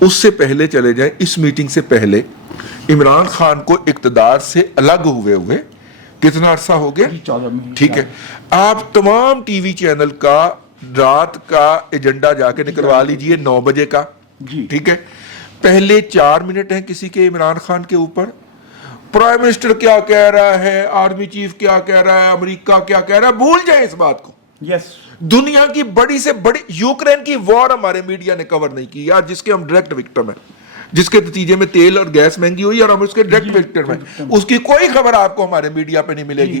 اس سے پہلے چلے جائیں, اس میٹنگ سے پہلے عمران خان کو اقتدار سے الگ ہوئے کتنا عرصہ ہو گیا, ٹھیک ہے, آپ تمام ٹی وی چینل کا رات کا ایجنڈا جا کے نکلوا لیجئے 9 بجے کا, ٹھیک ہے. پہلے 4 منٹ ہیں کسی کے عمران خان کے اوپر, پرائم منسٹر کیا کہہ رہا ہے, آرمی چیف کیا کہہ رہا ہے, امریکہ کیا کہہ رہا ہے, بھول جائیں اس بات کو. دنیا کی بڑی سے بڑی یوکرین کی وار ہمارے میڈیا نے کور نہیں کی یار, جس کے ہم ڈائریکٹ وکٹم ہیں, جس کے نتیجے میں تیل اور گیس مہنگی ہوئی اور ہم اس کے ڈائریکٹ وکٹم ہیں. اس کی کوئی خبر آپ کو ہمارے میڈیا پہ نہیں ملے گی.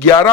11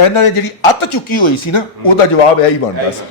ਇਹਨਾਂ ਨੇ ਜਿਹੜੀ ਅੱਤ ਚੁੱਕੀ ਹੋਈ ਸੀ ਨਾ, ਉਹਦਾ ਜਵਾਬ ਇਹ ਹੀ ਬਣਦਾ ਸੀ।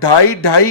2.5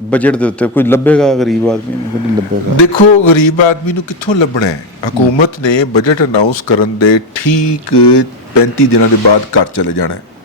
ਬਜਟ ਦੇ ਉੱਤੇ ਕੋਈ ਲੱਭੇਗਾ ਗਰੀਬ ਆਦਮੀ ਨੂੰ, ਕੋਈ ਨਹੀਂ ਲੱਭੇਗਾ। ਦੇਖੋ ਗਰੀਬ ਆਦਮੀ ਨੂੰ ਕਿੱਥੋਂ ਲੱਭਣਾ ਹੈ? ਹਕੂਮਤ ਨੇ ਬਜਟ ਅਨਾਉਂਸ ਕਰਨ ਦੇ ਠੀਕ 35 ਦਿਨਾਂ ਦੇ ਬਾਅਦ ਘਰ ਚਲੇ ਜਾਣਾ ਹੈ।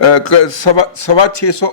625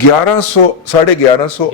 1150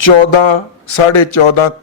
14.5